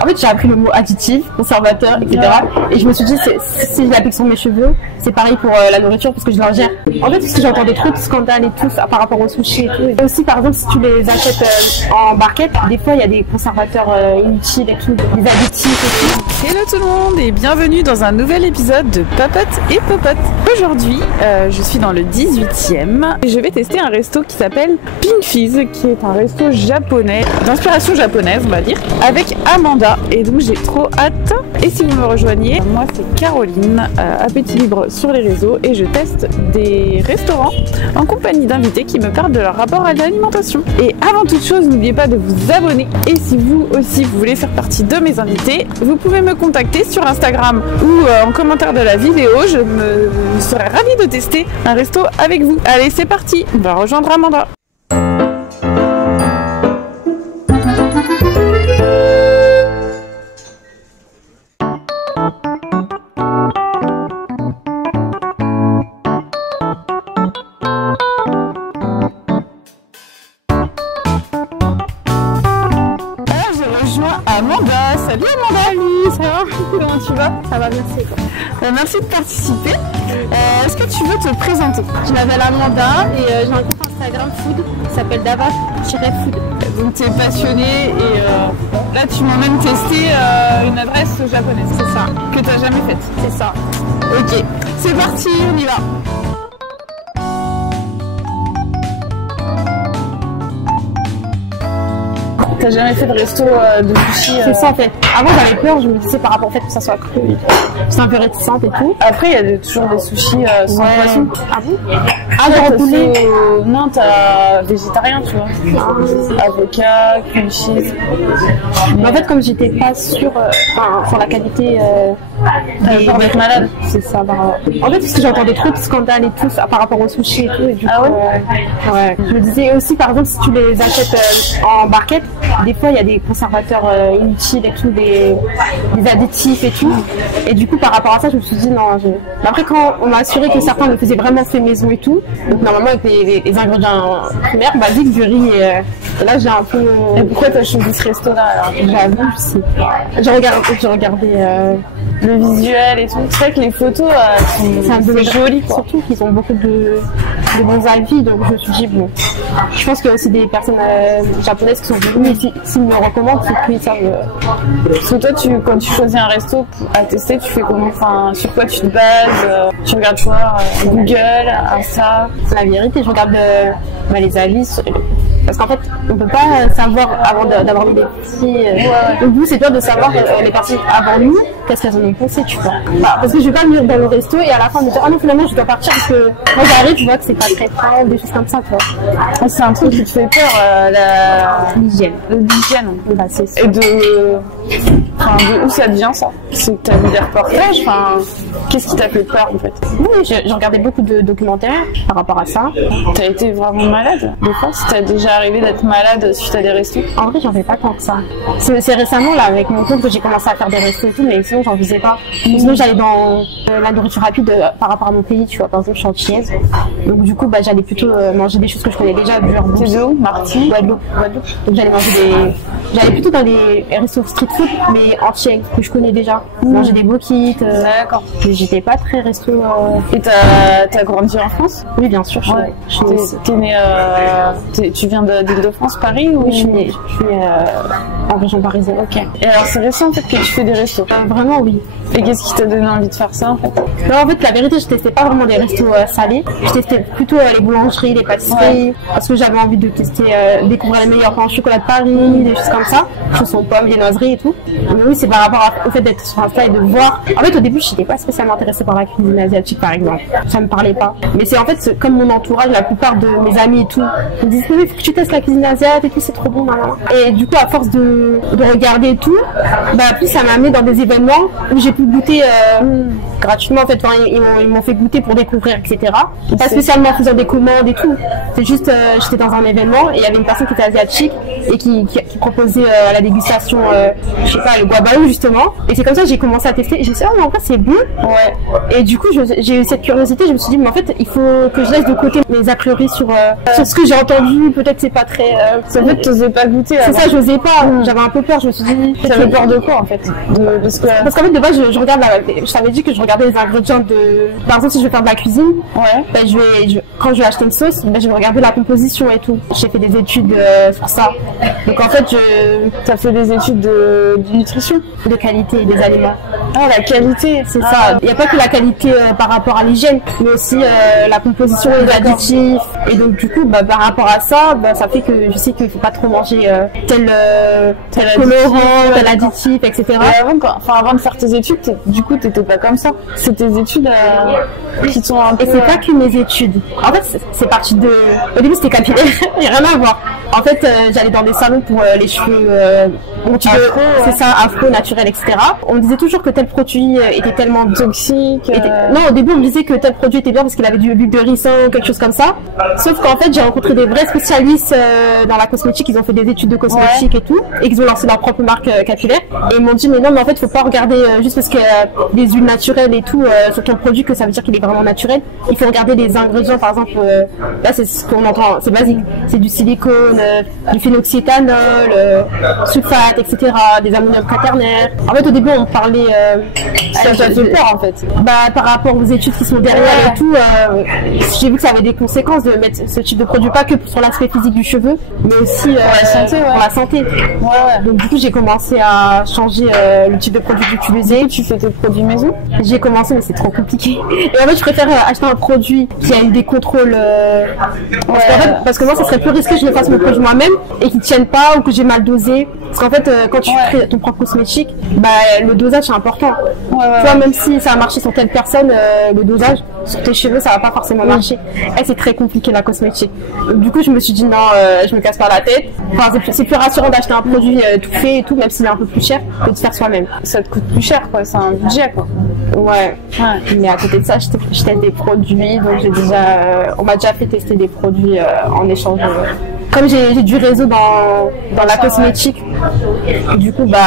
En fait, j'ai appris le mot additif, conservateur, etc. Et je me suis dit, si je l'applique sur mes cheveux, c'est pareil pour la nourriture parce que je l'ingère. En fait, parce que j'entendais trop de scandales et tout par rapport aux sushis et tout. Et aussi, par exemple, si tu les achètes en barquette, des fois, il y a des conservateurs inutiles et tout, des additifs et tout. Hello tout le monde et bienvenue dans un nouvel épisode de Papote et Popote. Aujourd'hui, je suis dans le 18e et je vais tester un resto qui s'appelle Pink Fizz, qui est un resto japonais, d'inspiration japonaise on va dire, avec Amanda. Et donc j'ai trop hâte. Et si vous me rejoignez, moi c'est Caroline, Appétit Libre sur les réseaux, et je teste des restaurants en compagnie d'invités qui me parlent de leur rapport à l'alimentation. Et avant toute chose, n'oubliez pas de vous abonner. Et si vous aussi vous voulez faire partie de mes invités, vous pouvez me contacter sur Instagram ou en commentaire de la vidéo. Je serais ravie de tester un resto avec vous. Allez, c'est parti, on va rejoindre Amanda. Amanda, salut Amanda. Salut, ça va? Comment tu vas? Ça va, merci. Merci de participer. Est-ce que tu veux te présenter? Je m'appelle Amanda et j'ai un compte Instagram food qui s'appelle Dava-food. Donc tu es passionnée et là tu m'emmènes tester une adresse japonaise. C'est ça. Que tu n'as jamais faite. C'est ça. Ok, c'est parti, on y va. T'as jamais fait de resto de sushi C'est ça en fait. Avant j'avais peur, je me disais par rapport au fait que ça soit cru. J'étais un peu réticente et tout. Après il y a toujours des sushis sans poisson. Ah bon? Ah genre poulet. Non, t'as végétarien tu vois. Avocat, cream cheese. Mais en fait comme j'étais pas sûre pour la qualité t'as peur d'être malade. C'est ça. En fait parce que j'entendais trop de scandales et tout par rapport aux sushis et tout. Et du coup, ouais. Je me disais aussi par exemple si tu les achètes en barquette, des fois il y a des conservateurs inutiles et tout, des additifs et tout. Et du coup par rapport à ça je me suis dit non. Mais après quand on m'a assuré que certains le faisaient vraiment fait maison et tout, donc normalement avec les ingrédients primaires, basiques, du riz et là j'ai un peu... Et pourquoi t'as choisi ce resto là alors? J'avoue, je sais pas. J'ai regardé le visuel et tout. C'est vrai que les photos sont jolies quoi. Surtout qu'ils ont beaucoup de bons avis, donc je me suis dit bon, je pense que c'est des personnes japonaises qui sont venues et s'ils me recommandent c'est qu'ils savent. Parce que toi quand tu choisis un resto à tester, tu fais comment? Enfin, sur quoi tu te bases? Tu regardes quoi? Google, Insta? La vérité, je regarde les avis parce qu'en fait on peut pas savoir avant d'avoir mis des petits donc vous c'est dur de savoir les personnes avant nous qu'est-ce qu'elles en ont pensé, tu vois. Parce que je vais pas venir dans le resto et à la fin me dire ah non finalement je dois partir parce que moi j'arrive je vois que c'est pas très frais, des choses comme ça, tu vois. C'est un truc qui te fait peur, l'hygiène. L'hygiène. Bah, c'est ça. Et de où ça devient ça? C'est que t'as vu des reportages, qu'est-ce qui t'a fait peur en fait? Oui, j'ai regardé beaucoup de documentaires par rapport à ça. T'as été vraiment malade des fois? Si t'as déjà arrivé d'être malade suite à des restos? En vrai j'en fais pas tant que ça. C'est récemment là avec mon compte que j'ai commencé à faire des restos et tout, mais sinon j'en faisais pas. Sinon j'allais dans la nourriture rapide par rapport à mon pays, tu vois, par exemple je suis antillaise. Donc du coup j'allais plutôt manger des choses que je connais déjà, C'est de où? Marty? Guadeloupe. Donc j'allais plutôt dans les restos street food mais entiers que je connais déjà. Manger des bokits. D'accord. J'étais pas très resto. Et t'as grandi en France? Oui bien sûr. T'es née tu viens d'Île-de-France, Paris ou... Oui, je suis née en région parisienne. Ok. Et alors c'est récent en fait que tu fais des restos? Vraiment oui. Et qu'est-ce qui t'a donné envie de faire ça en fait? Non, en fait la vérité je testais pas vraiment des restos salés. Je testais plutôt les boulangeries, les pâtisseries, parce que j'avais envie de tester, découvrir les meilleurs pains au chocolat de Paris, des choses comme ça, choses aux pommes, viennoiseries et tout. Mais oui c'est par rapport au fait d'être sur Insta et de voir. En fait au début je n'étais pas spécialement intéressée par la cuisine asiatique par exemple. Ça me parlait pas. Mais c'est en fait comme mon entourage, la plupart de mes amis et tout me disent oui faut que tu testes la cuisine asiatique et tout, c'est trop bon maman. Et du coup à force de regarder et tout, plus ça m'a amené dans des événements où j'ai pu goûter gratuitement en fait. Enfin, ils m'ont fait goûter pour découvrir, etc. Pas spécialement en faisant des commandes et tout. C'est juste, j'étais dans un événement et il y avait une personne qui était asiatique et qui proposait la dégustation, je sais pas, le guabalou justement. Et c'est comme ça que j'ai commencé à tester. Et j'ai dit, oh mais en fait c'est bon. Ouais. Et du coup, j'ai eu cette curiosité. Je me suis dit, mais en fait, il faut que je laisse de côté mes a priori sur ce que j'ai entendu. Peut-être c'est pas très. En fait, t'osais pas goûter. C'est ça, j'osais pas. J'avais un peu peur. Je me suis dit. T'avais peur de quoi en fait? Parce qu'en fait de base, je regarde je t'avais dit que je regardais les ingrédients de. Par exemple, si je veux faire de la cuisine, ben, quand je vais acheter une sauce, ben, je vais regarder la composition et tout. J'ai fait des études sur ça. Donc en fait, t'as fait des études de nutrition, de qualité des aliments. Ah, la qualité, c'est ça. Il n'y a pas que la qualité par rapport à l'hygiène, mais aussi la composition, les additifs. Et donc du coup, bah, par rapport à ça, bah, ça fait que je sais qu'il ne faut pas trop manger tel colorant, tel additif, etc. Et avant de faire tes études, du coup, t'étais pas comme ça. C'est tes études qui sont un peu... Et c'est pas que mes études. En fait, c'est parti de... Au début, c'était capillaire. Il n'y a rien à voir. En fait, j'allais dans des salons pour les cheveux... c'est ça, afro, naturel, etc. On me disait toujours que tel produit était tellement toxique. Non, au début, on me disait que tel produit était bien parce qu'il avait du huile de ricin, quelque chose comme ça. Sauf qu'en fait, j'ai rencontré des vrais spécialistes dans la cosmétique. Ils ont fait des études de cosmétique et tout. Et ils ont lancé leur propre marque capillaire. Et ils m'ont dit, mais non, mais en fait, faut pas regarder juste parce qu'il y a des huiles naturelles et tout sur ton produit que ça veut dire qu'il est vraiment naturel. Il faut regarder les ingrédients, par exemple, là, c'est ce qu'on entend, c'est basique. C'est du silicone, du phénoxyéthanol, sulfate, etc., des ammonium quaternaire. En fait, au début, on parlait... ça t'a fait peur, en fait. Bah, par rapport aux études qui sont derrière et tout, j'ai vu que ça avait des conséquences de mettre ce type de produit, pas que sur l'aspect physique du cheveu, mais aussi pour la santé. Ouais. Donc, du coup, j'ai commencé à changer le type de produit que j'utilisais. Tu fais tes produits maison? J'ai commencé, mais c'est trop compliqué. Et en fait, je préfère acheter un produit qui a eu des contrôles... parce que moi, ça serait plus risqué que je le fasse mon produit moi-même et qu'il tienne pas ou que j'ai mal dosé. Parce qu'en fait, quand tu crées ton propre cosmétique, bah, le dosage c'est important. Tu vois, même si ça a marché sur telle personne, le dosage sur tes cheveux, ça va pas forcément marcher. Et c'est très compliqué la cosmétique. Donc, du coup, je me suis dit non, je me casse pas la tête. Enfin, c'est plus rassurant d'acheter un produit tout fait et tout, même s'il est un peu plus cher, que de faire soi-même. Ça te coûte plus cher, quoi. C'est un budget, quoi. Ouais. Mais à côté de ça, je teste des produits, donc on m'a déjà fait tester des produits en échange. Comme j'ai du réseau dans la cosmétique, du coup, bah,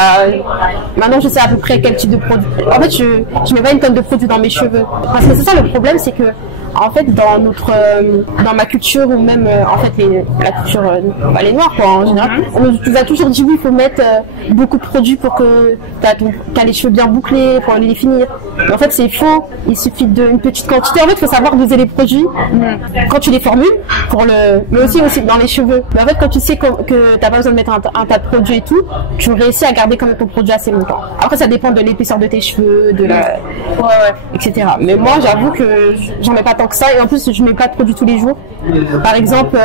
maintenant je sais à peu près quel type de produit. En fait, je mets pas une tonne de produits dans mes cheveux. Parce que c'est ça le problème, c'est que, en fait, dans ma culture, ou même, en fait, la culture, les noirs, quoi, en général, on nous a toujours dit oui, il faut mettre beaucoup de produits pour que t'as les cheveux bien bouclés, pour les finir. Mais en fait, c'est faux. Il suffit d'une petite quantité. En fait, il faut savoir doser les produits quand tu les formules, mais aussi dans les cheveux. Mais en fait, quand tu sais que t'as pas besoin de mettre un tas de produits et tout, tu réussis à garder quand même ton produit assez longtemps. Après, ça dépend de l'épaisseur de tes cheveux, etc. Mais moi, j'avoue que j'en mets pas tant que ça, et en plus, je mets pas de produits tous les jours. Par exemple,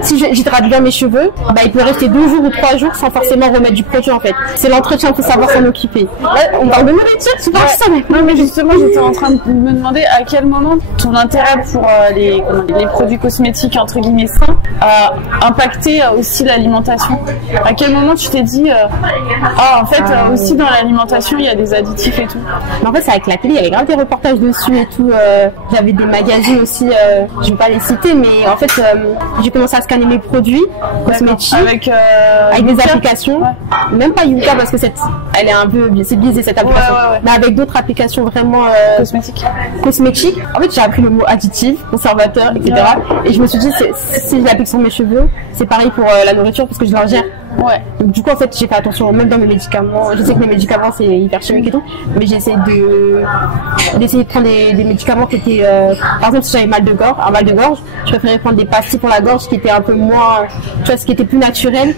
si j'hydrate bien mes cheveux, bah, il peut rester 2 jours ou 3 jours sans forcément remettre du produit, en fait. C'est l'entretien, il faut savoir s'en occuper. Là, on parle de nourriture, tu parles ça, mais... Non, mais justement, j'étais en train de me demander à quel moment ton intérêt pour les produits cosmétiques, entre guillemets, sains, a impacté aussi l'alimentation. À quel moment tu t'es dit, en fait, aussi dans l'alimentation, il y a des additifs et tout. Mais en fait, c'est avec la télé, il y avait grave des reportages dessus et tout. J'avais des magazines aussi, je vais pas les citer, mais en fait, j'ai commencé à scanner mes produits cosmétiques avec des applications. Même pas Yuka, parce que elle est un peu, c'est biaisé cette application. Mais avec d'autres applications vraiment cosmétiques. En fait, j'ai appris le mot additif, conservateur, etc. Et je me suis dit, si je l'applique sur mes cheveux, c'est pareil pour la nourriture, parce que je l'ingère. Donc du coup, en fait, j'ai fait attention, même dans mes médicaments. Je sais que les médicaments, c'est hyper chimique et tout, mais j'essaie d'essayer de prendre des médicaments qui étaient, par exemple, si j'avais un mal de gorge, je préférais prendre des pastilles pour la gorge qui étaient un peu moins, tu vois, ce qui était plus naturel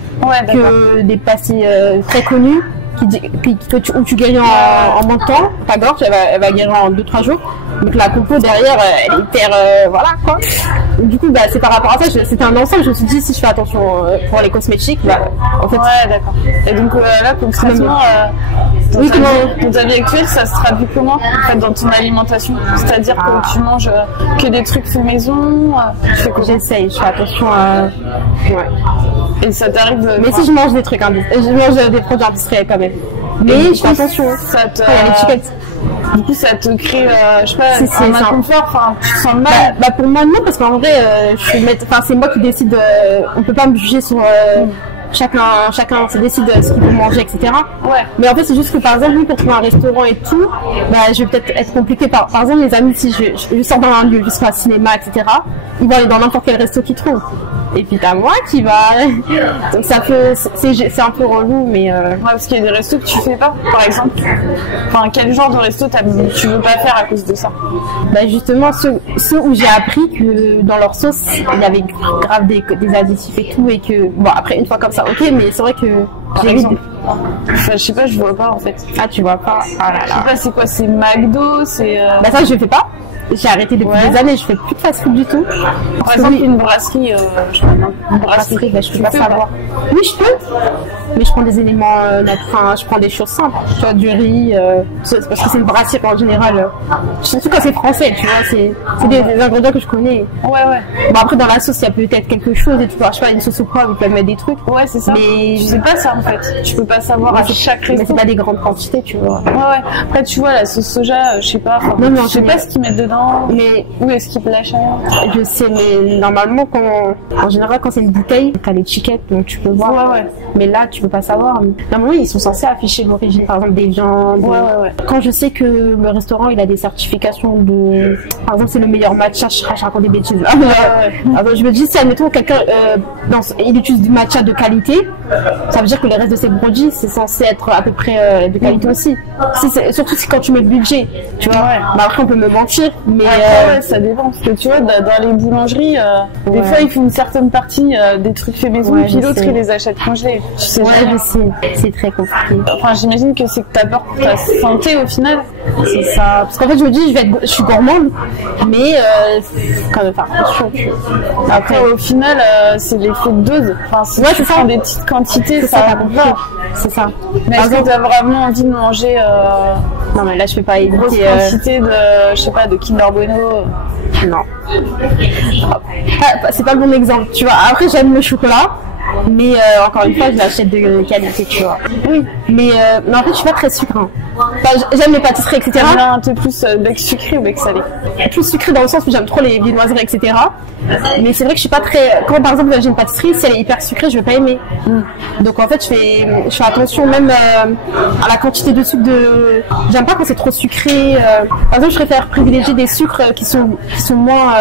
que des pastilles très connues. Où tu guéris en moins de temps, ta gorge elle va guérir en 2-3 jours. Donc la compo derrière elle est hyper voilà quoi. Donc, du coup bah, c'est par rapport à ça, c'était un ensemble. Je me suis dit si je fais attention pour les cosmétiques, bah en fait. D'accord. Et donc là concrètement dans ta vie actuelle, ça se traduit comment en fait dans ton alimentation? C'est-à-dire que tu manges que des trucs fait maison, j'essaye, je fais attention à et ça t'arrive de... Mais si je mange des trucs je mange des produits industriels quand même. Mais je fais attention. Il y a l'étiquette. Du coup, ça te crée, je sais pas, C'est un ça. inconfort, enfin, tu te sens mal. Bah pour moi non, parce qu'en vrai c'est moi qui décide, on peut pas me juger sur chacun se décide ce qu'il veut manger, etc. Ouais. Mais en fait c'est juste que par exemple pour trouver un restaurant et tout, bah je vais peut-être être compliquée par exemple les amis, si je sors dans un lieu, je sais pas, cinéma, etc., ils vont aller dans n'importe quel resto qu'ils trouvent. Et puis t'as moi qui va, donc ça peut, c'est un peu relou, mais Ouais, parce qu'il y a des restos que tu fais pas, par exemple. Enfin, quel genre de resto tu veux pas faire à cause de ça? bah justement ceux où j'ai appris que dans leur sauce il y avait grave des additifs et tout, et que bon après une fois comme ça ok, mais c'est vrai que Par exemple. Enfin, je sais pas, je vois pas en fait. Ah tu vois pas, ah là Je sais là. pas, c'est quoi? C'est McDo, c'est. Bah ça je fais pas. J'ai arrêté depuis Ouais. des années, je fais plus de fast-food du tout. Par exemple, une brasserie, je sais pas, non, une brasserie, Bah, je peux tu pas peux savoir. Oui, je peux. Mais je prends des éléments, enfin, je prends des choses simples. Tu vois, du riz, c'est parce que c'est une brasserie en général. Surtout quand c'est français, tu vois, c'est des ingrédients que je connais. Ouais, ouais. Bon après dans la sauce il y a peut-être quelque chose et tu vois, je sais pas, une sauce au poivre, ils peuvent mettre des trucs. Ouais, c'est ça. Mais Tu sais pas ça en fait. Tu peux pas savoir à chaque mais resto. c'est pas des grandes quantités, tu vois. Ouais, ouais. Après, tu vois, la sauce soja, je sais pas. Enfin, Non, mais en je sais pas général- ce qu'ils mettent dedans. Mais Où est-ce qu'ils te lâchent? je sais, mais normalement en général quand c'est une bouteille, t'as l'étiquette donc tu peux voir. Ouais, ouais. Mais là tu peux pas savoir. Normalement ils sont censés afficher l'origine, par exemple des viandes. Ouais, ouais, ouais. Quand je sais que le restaurant il a des certifications de, par exemple c'est le meilleur matcha, je raconte des bêtises. Alors, je me dis si admettons quelqu'un il utilise du matcha de qualité, ça veut dire que les restes de ses produits c'est censé être à peu près de qualité aussi. Surtout si quand tu mets le budget, tu vois. Ouais. Bah après on peut me mentir, mais Après, ouais, ça dépend. Parce que tu vois, dans les boulangeries, des Ouais. fois ils font une certaine partie des trucs faits maison, Ouais, et puis je l'autre sais. ils les achètent congelés. Tu sais ouais, jamais. je sais, c'est très compliqué. Enfin, j'imagine que c'est que t'as peur pour ta santé au final. C'est ça. Parce qu'en fait, je me dis, je suis gourmande, mais quand même faire attention. Après, au final, c'est l'effet de dose. Enfin, si Ouais, tu c'est ça. prends des petites quantités, C'est ça, ça t'as compris. va. C'est ça. Mais Par est-ce que exemple- t'as vraiment envie de manger Non, mais là, je fais pas une grosse éviter. quantité de, je sais pas, de Kinder Bueno? Non. C'est pas le bon exemple, tu vois. Après, j'aime le chocolat. Mais encore une fois, je l'achète de qualité, tu vois. Oui. Mais en fait, je suis pas très sucrée. Enfin, j'aime les pâtisseries, etc. T'aimes bien un peu plus bec sucré ou bec salé? Plus sucrée dans le sens où j'aime trop les viennoiseries, etc. Mais c'est vrai que je suis pas très. Quand par exemple j'ai une pâtisserie, si elle est hyper sucrée, je vais pas aimer. Donc en fait, je fais attention même à la quantité de sucre de. J'aime pas quand c'est trop sucré. Par exemple, je préfère privilégier des sucres qui sont moins.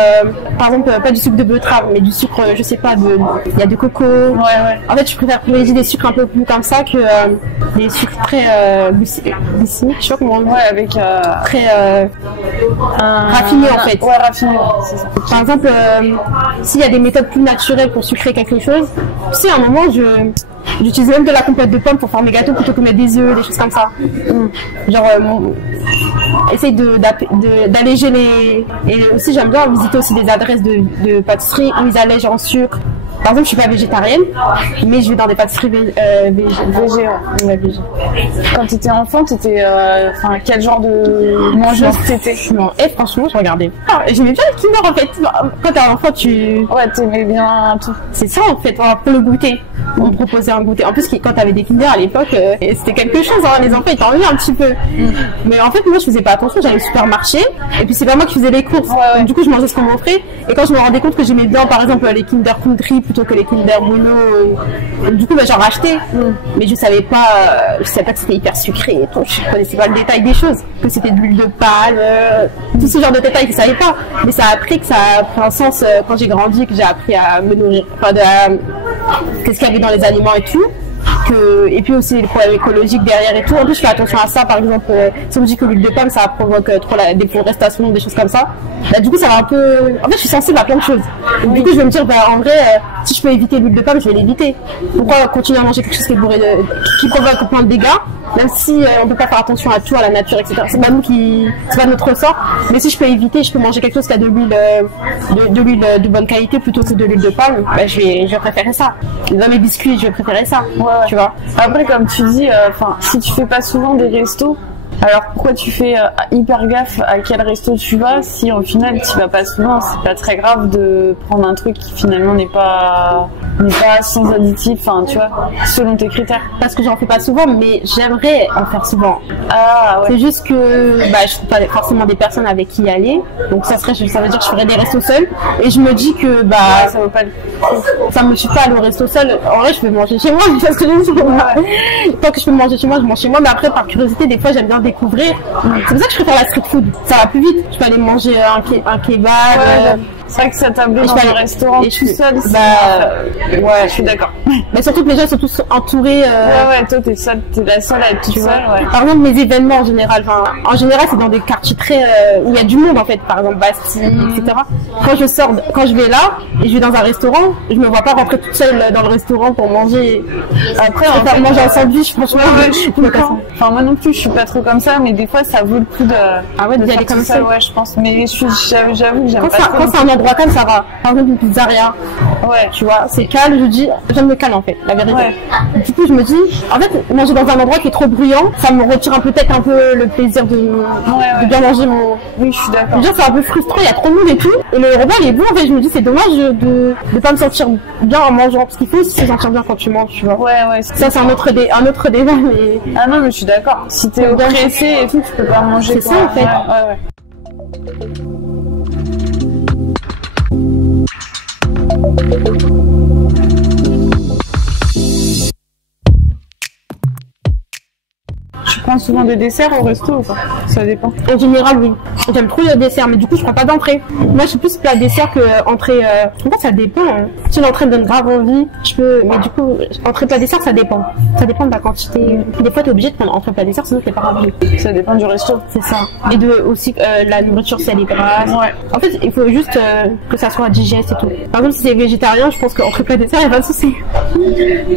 Par exemple, pas du sucre de betterave, mais du sucre, je sais pas, il y a de coco. Ouais, ouais. En fait, je préfère privilégier des sucres un peu plus comme ça que des sucres très glycémiques. Je sais pas comment on dit. Ouais, avec Très raffinés en fait. Ouais, raffiné, c'est ça. Par exemple, s'il y a des méthodes plus naturelles pour sucrer quelque chose, tu sais, à un moment, j'utilise même de la compote de pommes pour faire mes gâteaux plutôt que mettre des œufs, des choses comme ça. Genre, essaye d'alléger les... Et aussi, j'aime bien visiter aussi des adresses de pâtisserie où ils allègent en sucre. Par exemple, je suis pas végétarienne, mais je vais dans des pâtisseries végé, ouais, végé. Quand t'étais enfant, t'étais, enfin, quel genre de mangeuse t'étais? Non, et franchement, je regardais. Ah, j'aimais bien le Kinder en fait. Quand t'es un enfant, Ouais, t'aimais bien tout. c'est ça en fait, pour le goûter. On me proposait un goûter. En plus, quand t'avais des Kinder à l'époque, c'était quelque chose, hein. Les enfants ils t'ennuyaient un petit peu. Mais en fait, moi je faisais pas attention, j'allais au supermarché, et puis c'est pas moi qui faisais les courses. Ouais, ouais. Donc, du coup, je mangeais ce qu'on m'offrait, et quand je me rendais compte que j'aimais bien, par exemple, les Kinder Country plutôt que les Kinder Bueno, du coup, bah, j'en rachetais. Mais je savais pas que c'était hyper sucré et tout. Je connaissais pas le détail des choses, que c'était de l'huile de palme, tout ce genre de détails que je savais pas. Mais ça a appris que ça a pris un sens quand j'ai grandi, que j'ai appris à me nourrir, qu'est-ce qu'il y avait dans les aliments et tout. Et puis aussi les problèmes écologiques derrière et tout. En plus, je fais attention à ça. Par exemple, si on me dit que l'huile de palme ça provoque trop la déforestation, des choses comme ça, bah, du coup ça va un peu. En fait, je suis sensible à plein de choses. Donc, du coup, je vais me dire, bah, en vrai, si je peux éviter l'huile de palme, je vais l'éviter. Pourquoi continuer à manger quelque chose qui est bourré qui provoque plein de dégâts, même si on peut pas faire attention à tout, à la nature, etc. C'est pas nous c'est pas notre ressort. Mais si je peux éviter, je peux manger quelque chose qui a de l'huile, de l'huile de bonne qualité plutôt que de l'huile de palme, bah, je vais préférer ça. Dans mes biscuits, je vais préférer ça. Ouais. Tu vois. Après, comme tu dis, enfin, si tu fais pas souvent des restos, Alors pourquoi tu fais hyper gaffe à quel resto tu vas si au final tu vas pas souvent? C'est pas très grave de prendre un truc qui finalement n'est pas sans additif, enfin tu vois, selon tes critères. Parce que j'en fais pas souvent, mais j'aimerais en faire souvent. Ah ouais. C'est juste que je trouve pas forcément des personnes avec qui y aller, donc ça veut dire que je ferais des restos seuls. Et je me dis que ça vaut pas le coup. Ça me suit pas aller au resto seul. En vrai, je peux manger chez moi, parce que tant que je peux manger chez moi, je mange chez moi. Mais après, par curiosité, des fois, j'aime bien découvrir. C'est pour ça que je préfère la street food. Ça va plus vite. Je peux aller manger un kebab. C'est vrai que ça tableau dans un restaurant et tout seul, ouais, je suis d'accord. Mais surtout que les gens sont tous entourés. Ouais, toi t'es la seule à être toute seule, ouais. Par exemple, mes événements en général, c'est dans des quartiers très où il y a du monde en fait, par exemple Bastille, etc. Quand je vais là et je vais dans un restaurant, je me vois pas rentrer toute seule dans le restaurant pour manger. Après, on va manger un sandwich, franchement. Je suis d'accord. Enfin, moi non plus, je suis pas trop comme ça, mais des fois, ça vaut le coup de d'y aller comme ça. Ouais, je pense. Mais j'avoue que j'aime pas trop. Quand c'est un endroit comme ça va, par exemple une pizzeria, tu vois, c'est calme, j'aime le calme en fait, la vérité. Ouais. Du coup je me dis, en fait, manger dans un endroit qui est trop bruyant, ça me retire peut-être un peu le plaisir de bien manger mon... Oui, je suis d'accord. Déjà c'est un peu frustrant, il y a trop de monde et tout, et le repas il est bon en fait, je me dis c'est dommage de pas me sentir bien en mangeant, parce qu'il faut aussi se sentir bien quand tu manges, tu vois. Ouais. Ça c'est un autre débat, mais... Ah non, mais je suis d'accord, si t'es oppressé et tout, tu peux pas manger. C'est ça en fait. Ouais. Tu prends souvent des desserts au resto ou pas? Ça dépend. En général, oui. J'aime trop le dessert, mais du coup, je prends pas d'entrée. Moi, je suis plus plat dessert que entrée. En fait, ça dépend. Hein. Si l'entrée me donne grave envie, je peux. Mais du coup, entrée plat dessert, ça dépend. Ça dépend de la quantité. Des fois, t'es obligé de prendre entrée plat dessert, sinon t'es pas rempli. Ça dépend du resto. C'est ça. Et aussi la nourriture, si elle est grasse. Ouais. En fait, il faut juste que ça soit digeste et tout. Par exemple, si c'est végétarien, je pense qu'entrée plat dessert, il n'y a pas de souci.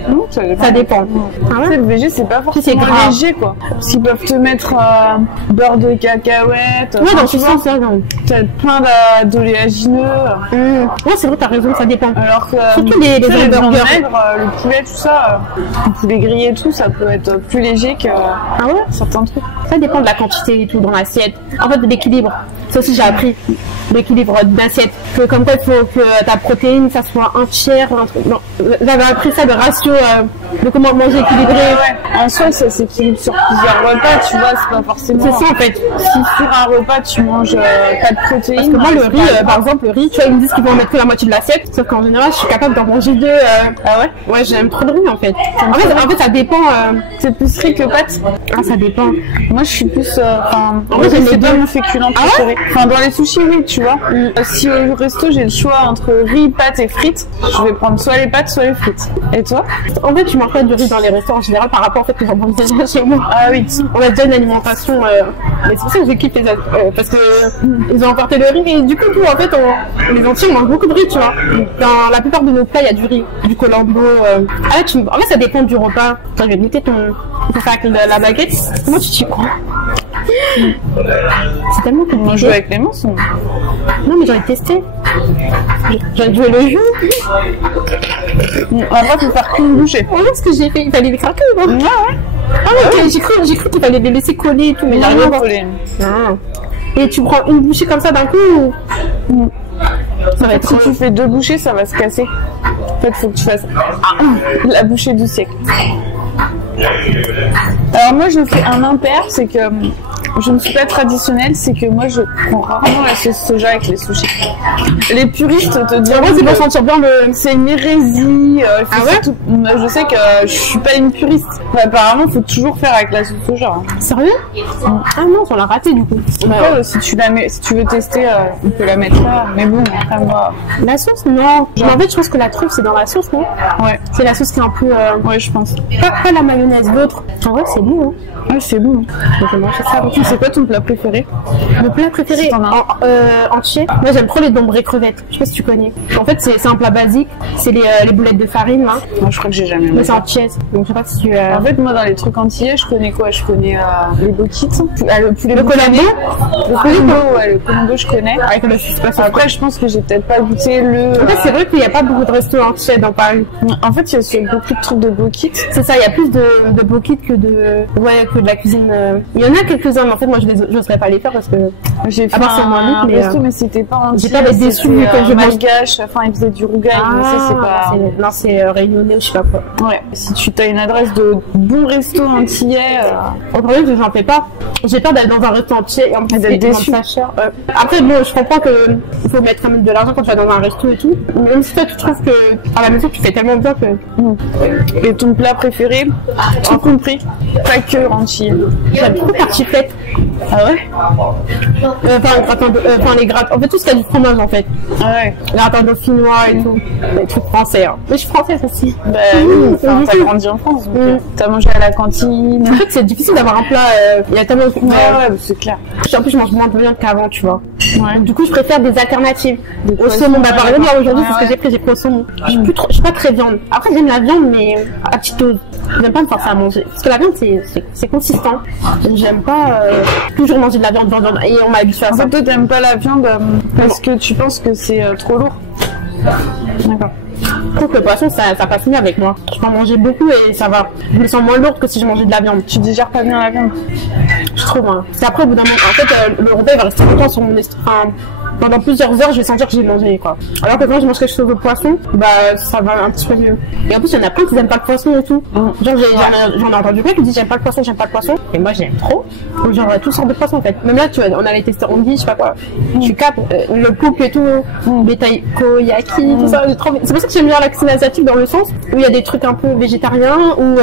Non, ça dépend. Ah ouais? Le végé, c'est pas forcément léger, quoi. S'ils peuvent te mettre beurre de cacahuète, ouais, dans ce sens, t'as plein d'oléagineux. Ouais, c'est vrai, t'as raison, ça dépend. Alors que surtout les hamburgers maigres, le poulet, tout ça, le poulet grillé et tout, ça peut être plus léger que certains trucs. Ça dépend de la quantité et tout dans l'assiette. En fait, de l'équilibre. Ça aussi, j'ai appris l'équilibre d'assiette. Que comme quoi, il faut que ta protéine, ça soit un tiers, un truc. Non, j'avais appris ça, de ratio de comment manger équilibré. Ouais. En soi, ça s'équilibre sur plusieurs repas, tu vois, c'est pas forcément... C'est ça, en fait. Si sur un repas, tu manges pas de protéines... Parce que moi, le riz, par exemple, le riz, tu vois, ils me disent qu'ils vont en mettre que la moitié de l'assiette, sauf qu'en général, je suis capable d'en manger deux. Ah ouais? Ouais, j'aime trop de riz, en fait. En fait, ça dépend... C'est plus riz que pâtes? Ah, ça dépend. Moi, je suis plus... en fait, c'est pas mon féculent préféré. Enfin, dans les sushis, oui, tu vois. Si au resto, j'ai le choix entre riz, pâtes et frites, je vais prendre soit les pâtes, soit les frites. Et toi? En fait, tu manges pas du riz dans les restaurants en général par rapport au fait que j'en mange déjà chez moi. Ah oui. On a déjà une alimentation, mais c'est pour ça que je kiffe les autres, parce que ils ont emporté le riz et du coup, en fait, les entiers, on mange beaucoup de riz, tu vois. Dans la plupart de nos plats, il y a du riz, du colombo. En fait, ça dépend du repas. Quand je vais goûter ton sac de la baguette, comment tu t'y prends? C'est tellement compliqué. On joue avec les mensonges. Non, mais j'en ai testé. J'ai joué le jeu. En vrai, faut faire qu'une bouchée. Ouais, ce que j'ai fait, il fallait les craquer, non? Ouais. Ah ouais, j'ai cru qu'il fallait les laisser coller et tout, mais j'arrive pas. Non. Et tu prends une bouchée comme ça d'un coup ou... Ça va être si tu fais deux bouchées, ça va se casser. En fait, faut que tu fasses la bouchée du siècle. Alors moi, je fais un impair, c'est que je ne suis pas traditionnelle, c'est que moi, je prends rarement la sauce soja avec les sushis. Les puristes te diront c'est pour sentir bien c'est une hérésie. Je sais que je suis pas une puriste. Mais apparemment, il faut toujours faire avec la sauce soja. Hein. Sérieux? Ah non, on l'a raté du coup. Après, si tu veux tester, on peut la mettre là. Mais bon, après moi... La sauce, non. Mais en fait, je pense que la truffe, c'est dans la sauce, non? Ouais. C'est la sauce qui est un peu... Ouais, je pense. Pas la mayonnaise, l'autre. En vrai, c'est bon, hein. Ouais, c'est bon. Je vais manger ça. C'est quoi ton plat préféré? Mon plat préféré Si t'en as entier, moi j'aime trop les dombrés crevettes. Je sais pas si tu connais. En fait, c'est un plat basique. C'est les boulettes de farine là. Moi, je crois que j'ai jamais Mais mangé. c'est entier. Donc je sais pas si tu. En fait, moi, dans les trucs entiers, je connais quoi? Je connais les boquites, le poulet le boucané. colombo. Le colombo, ouais, le colombo, je connais. Avec le je sais pas si Après, je pense que j'ai peut-être pas goûté le. En fait, c'est vrai qu'il n'y a pas beaucoup de restos entiers dans Paris. En fait, il y a beaucoup de trucs de boquites. C'est ça, il y a plus de boquites que que de la cuisine. Il y en a quelques-uns, mais en fait, moi, je n'oserais pas les faire parce que J'ai fait part, c'est moins un vite, resto, mais c'était pas entier. j'ai pas d'être déçue c'était, quand je mange. malgache, enfin, ils faisaient du rougail, mais ça, c'est pas. Non, c'est réunionnais ou je sais pas quoi. Ouais, si tu as une adresse de bon resto entier, Le problème, c'est que j'en fais pas. J'ai peur d'aller dans un resto entier et en plus, d'être ils vendent déçu. ça cher. Après, bon, je comprends que il faut mettre quand même de l'argent quand tu vas dans un resto et tout. Même si toi, tu trouves que à la maison, tu fais tellement bien que. et ton plat préféré, tout compris, pas que entier. J'aime trop tartiflette. Ah ouais? Les grattes. En fait, tout ce qui a du fromage, en fait. Ah ouais. Les gratin dauphinois et tout. Les trucs français, hein. Mais je suis française aussi. Bah oui, enfin, t'as grandi en France, donc t'as mangé à la cantine. En fait, c'est difficile d'avoir un plat. Il y a tellement de trucs. Ouais, c'est clair. En plus, je mange moins de viande qu'avant, tu vois. Ouais. Du coup, je préfère des alternatives. Au poissons, saumon. Bah, par exemple, là, aujourd'hui, ouais, c'est ce que j'ai pris au saumon. Je suis pas très viande. Après, j'aime la viande, mais à petite dose. J'aime pas me forcer à manger. Parce que la viande, c'est consistant. J'aime pas toujours manger de la viande. Et on m'a habitué à En ça. fait, toi, t'aimes pas la viande parce que tu penses que c'est trop lourd. D'accord. Je trouve que le poisson, ça passe mieux avec moi. Je peux en manger beaucoup et ça va. Je me sens moins lourde que si je mangeais de la viande. Tu digères pas bien la viande. Je trouve. Hein. C'est après, au bout d'un moment, en fait, le repas il va rester longtemps sur mon estomac. Pendant plusieurs heures, je vais sentir que j'ai mangé, quoi. Alors que quand je mange quelque chose de poisson, bah, ça va un petit peu mieux. Et en plus, il y en a plein qui n'aiment pas le poisson et tout. Genre, j'en ai entendu plein qui disent j'aime pas le poisson. Et moi, j'aime trop. Genre, toutes sortes de poissons, en fait. Même là, tu vois, on allait tester, on dit, je sais pas quoi. Tu capes, le poulpe et tout, les taikoyaki, tout ça. C'est pour ça que j'aime bien la cuisine asiatique dans le sens où il y a des trucs un peu végétariens ou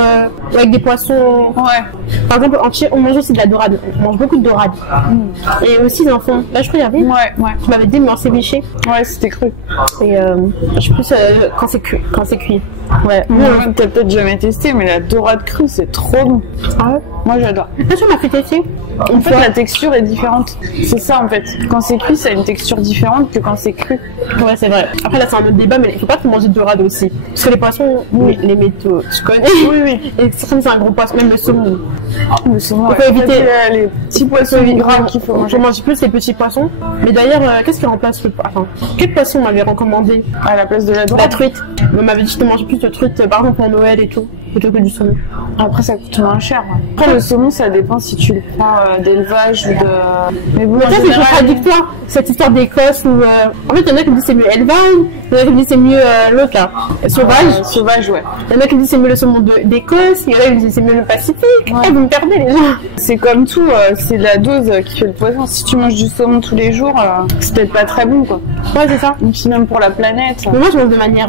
avec des poissons. Ouais. Par exemple, entier, on mange aussi de la dorade. On mange beaucoup de dorade. Et aussi, les enfants. Là, je crois qu'il y avait. Ouais. Tu m'avais dit de me ceviché. Ouais, c'était cru. Et je suis plus quand c'est cuit. Ouais. T'as peut-être jamais testé, mais la dorade crue, c'est trop bon. Ah ouais. Moi, j'adore. Toi, tu m'as fait tester. En fait, la texture est différente. C'est ça, en fait. Quand c'est cuit, ça a une texture différente que quand c'est cru. Ouais, c'est vrai. Après, là, c'est un autre débat, mais il faut pas trop manger de dorade aussi. Parce que les poissons, les métaux, tu connais. Oui. Et c'est un gros poisson, même le saumon. Le saumon, Il faut éviter les petits poissons gras qu'il faut manger. Faut manger plus les petits poissons. Mais d'ailleurs, qu'est-ce qui remplace le poisson? Enfin, quel poisson m'avait recommandé? À la place de la La dorade. truite. On m'avait dit de manger plus de truite, par exemple, pour Noël et tout, plutôt que du saumon. Après, ça coûte moins cher. Après, le saumon, ça dépend si tu le prends d'élevage ou de. Mais bon, Mais ça, c'est contradictoire, cette histoire d'Écosse où. En fait, il y en a qui disent c'est mieux élevage, il y en a qui disent c'est mieux l'autre là, sauvage. Sauvage, ouais. Il y en a qui disent c'est mieux le saumon d'Écosse, il y en a qui disent c'est mieux le Pacifique. Ouais. Vous me perdez les gens. C'est comme tout, c'est la dose qui fait le poison. Si tu manges du saumon tous les jours, c'est peut-être pas très bon, quoi. Ouais, c'est ça. Et puis même pour la planète. Mais moi, je mange de manière.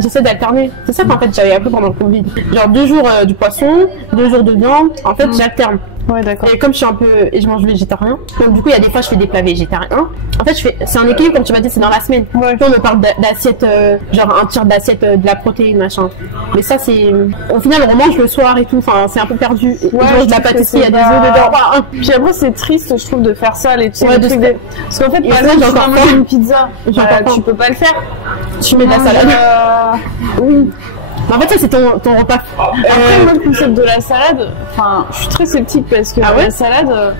J'essaie d'alterner. C'est ça qu'en fait j'avais appris pendant le Covid. Genre 2 jours du poisson, 2 jours de viande. En fait, j'alterne. Ouais, d'accord. Et comme je suis un peu, et je mange végétarien, donc du coup il y a des fois je fais des plats végétariens. En fait c'est un équilibre comme tu m'as dit, c'est dans la semaine. Ouais. Puis on me parle d'assiette, genre un tiers d'assiette de la protéine machin. Mais ça c'est, au final on mange le soir et tout, enfin c'est un peu perdu. Ouais, je mange de la pâtisserie, il y a des œufs dedans. Voilà. Puis après c'est triste, je trouve, de faire ça, les Ouais, de trucs se- parce qu'en fait, Et par ça, exemple, j'ai tu vas encore manger faim. une pizza, J'ai encore faim. tu peux pas le faire. Tu mets de la Manges, salade. Oui. Mais en fait ça c'est ton repas. Après, moi, le concept de la salade, enfin, je suis très sceptique parce que Ah ouais la salade,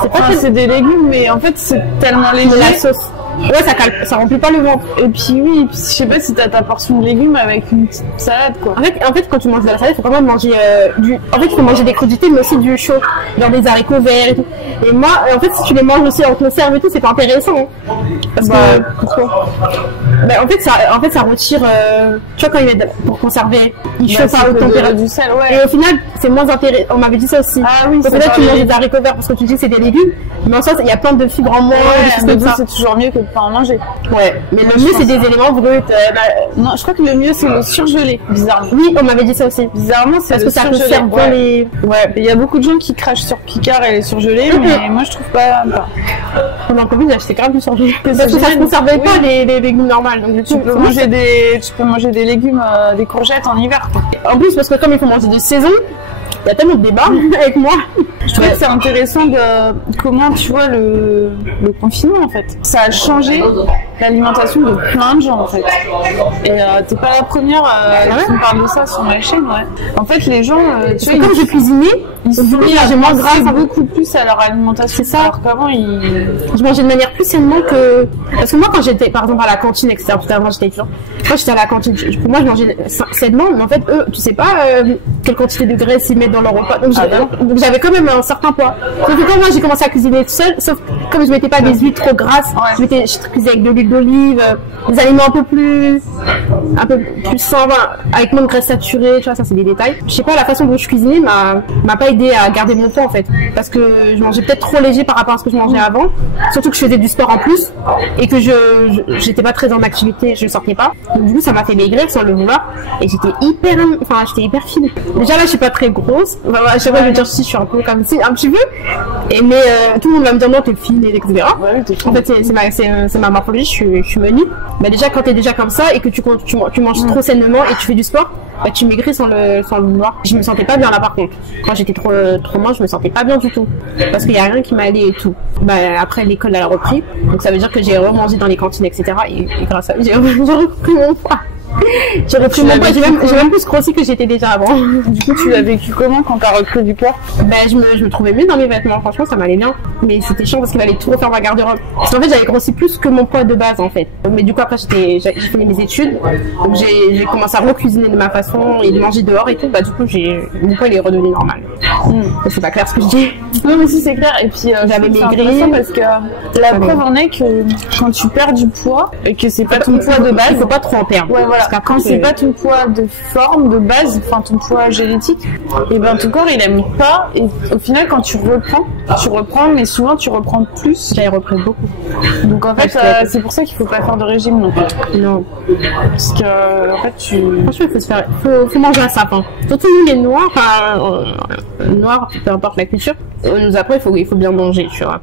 C'est pas enfin, que c'est des légumes, mais en fait, c'est tellement léger. de la sauce. Ouais, ça remplit pas le ventre. Et puis oui, puis, je sais pas si t'as ta portion de légumes avec une petite salade, quoi. En fait, quand tu manges de la salade, il faut quand même manger En fait, il faut manger des crudités, mais aussi du chaud, genre des haricots verts et tout. Et moi, en fait, si tu les manges aussi en conserve et tout, c'est pas intéressant. Hein. Parce que pourquoi? En fait, ça retire. Tu vois quand il est pour conserver, il chauffe à haute température. Du sel, ouais. Et au final, c'est moins intéressant. On m'avait dit ça aussi. Ah oui, Au c'est final, pas tu les manges légumes. des haricots verts parce que tu dis que c'est des légumes, mais en soi, il y a plein de fibres en moins, des choses mais comme bon, ça. c'est toujours mieux que de pas en manger. Ouais, mais le je mieux, pense. c'est des éléments bruts. Non, je crois que le mieux, c'est le surgelé, bizarrement. Oui, on m'avait dit ça aussi. Bizarrement, c'est Parce le que ça surgelé. conserve bien les. Ouais, il y a beaucoup de gens qui crachent sur Picard et les surgelés, mais moi je trouve pas. Pendant le Covid, j'ai acheté grave du surgelé. Parce que ça surgelé, ne conservait pas oui. les légumes normaux. Donc, du Tu coup, peux manger des légumes, des courgettes en hiver, quoi. En plus, parce que comme il faut manger de saison, il y a tellement de débats avec moi. Je trouve que c'est intéressant de comment tu vois le confinement en fait. Ça a changé l'alimentation de plein de gens en fait. Et t'es pas la première qui me parle de ça sur ma chaîne, ouais. En fait, les gens, tu vois, comme je cuisinais, ils se sont mis à manger beaucoup plus à leur alimentation. C'est ça. Alors qu'avant, je mangeais de manière plus sainement que... Parce que moi, quand j'étais, par exemple, à la cantine, etc., tout avant, j'étais étudiante. Quand j'étais à la cantine, pour moi, je mangeais sainement, mais en fait, eux, tu sais pas quelle quantité de graisse ils mettent dans leur repas. Donc, j'avais quand même un certain poids. Donc, quand moi, j'ai commencé à cuisiner tout seul, sauf comme je mettais pas des huiles trop grasses, je cuisais avec de l'huile d'olive, des aliments un peu plus sains, avec moins de graisse saturée, tu vois, ça, c'est des détails. Je sais pas, la façon dont je cuisinais m'a pas aidé à garder mon poids, en fait. Parce que je mangeais peut-être trop léger par rapport à ce que je mangeais avant. Surtout que je faisais du sport en plus. Et que j'étais pas très en activité, je sortais pas. Donc, du coup, ça m'a fait maigrir sans le vouloir. Et j'étais hyper fine. Déjà, là, je suis pas très grosse. Enfin, à chaque fois, je vais dire si je suis un peu comme si, un petit peu. Mais tout le monde va me dire non, t'es fine, etc. Ouais, en fait, c'est ma morphologie, je suis menue. Mais déjà, quand t'es déjà comme ça et que tu manges trop sainement et tu fais du sport, bah, tu maigris sans le vouloir. Je me sentais pas bien là par contre. Quand j'étais trop mince, je me sentais pas bien du tout. Parce qu'il y a rien qui m'allait et tout. Bah, après l'école elle a repris. Donc ça veut dire que j'ai remangé dans les cantines, etc. Et grâce à eux, j'ai repris mon poids. J'ai repris mon poids, j'ai même plus grossi que j'étais déjà avant. Du coup, tu l'as vécu comment quand t'as repris du poids? Ben, je me trouvais mieux dans mes vêtements, franchement, ça m'allait bien. Mais c'était chiant parce qu'il fallait tout refaire ma garde-robe. Parce qu'en fait, j'avais grossi plus que mon poids de base, en fait. Mais du coup, après, j'ai fini mes études. Donc, j'ai commencé à recuisiner de ma façon et de manger dehors et tout. Bah, du coup, mon poids, il est redevenu normal. C'est pas clair ce que je dis. Non, mais si, c'est clair. Et puis, j'avais maigri. Parce que la preuve en est que quand tu perds du poids et que c'est pas ton poids de base, il faut pas trop en perdre. Ouais, voilà. Quand c'est pas ton poids de forme, de base, enfin ton poids génétique, et ben ton corps il aime pas, et au final quand tu reprends, mais souvent tu reprends plus. J'avais repris beaucoup. Donc en fait, c'est pour ça qu'il faut pas faire de régime non. Non. Parce que en fait franchement, faut manger un sapin. Surtout nous les noirs, noirs, peu importe la culture. Nous après il faut bien manger, tu vois,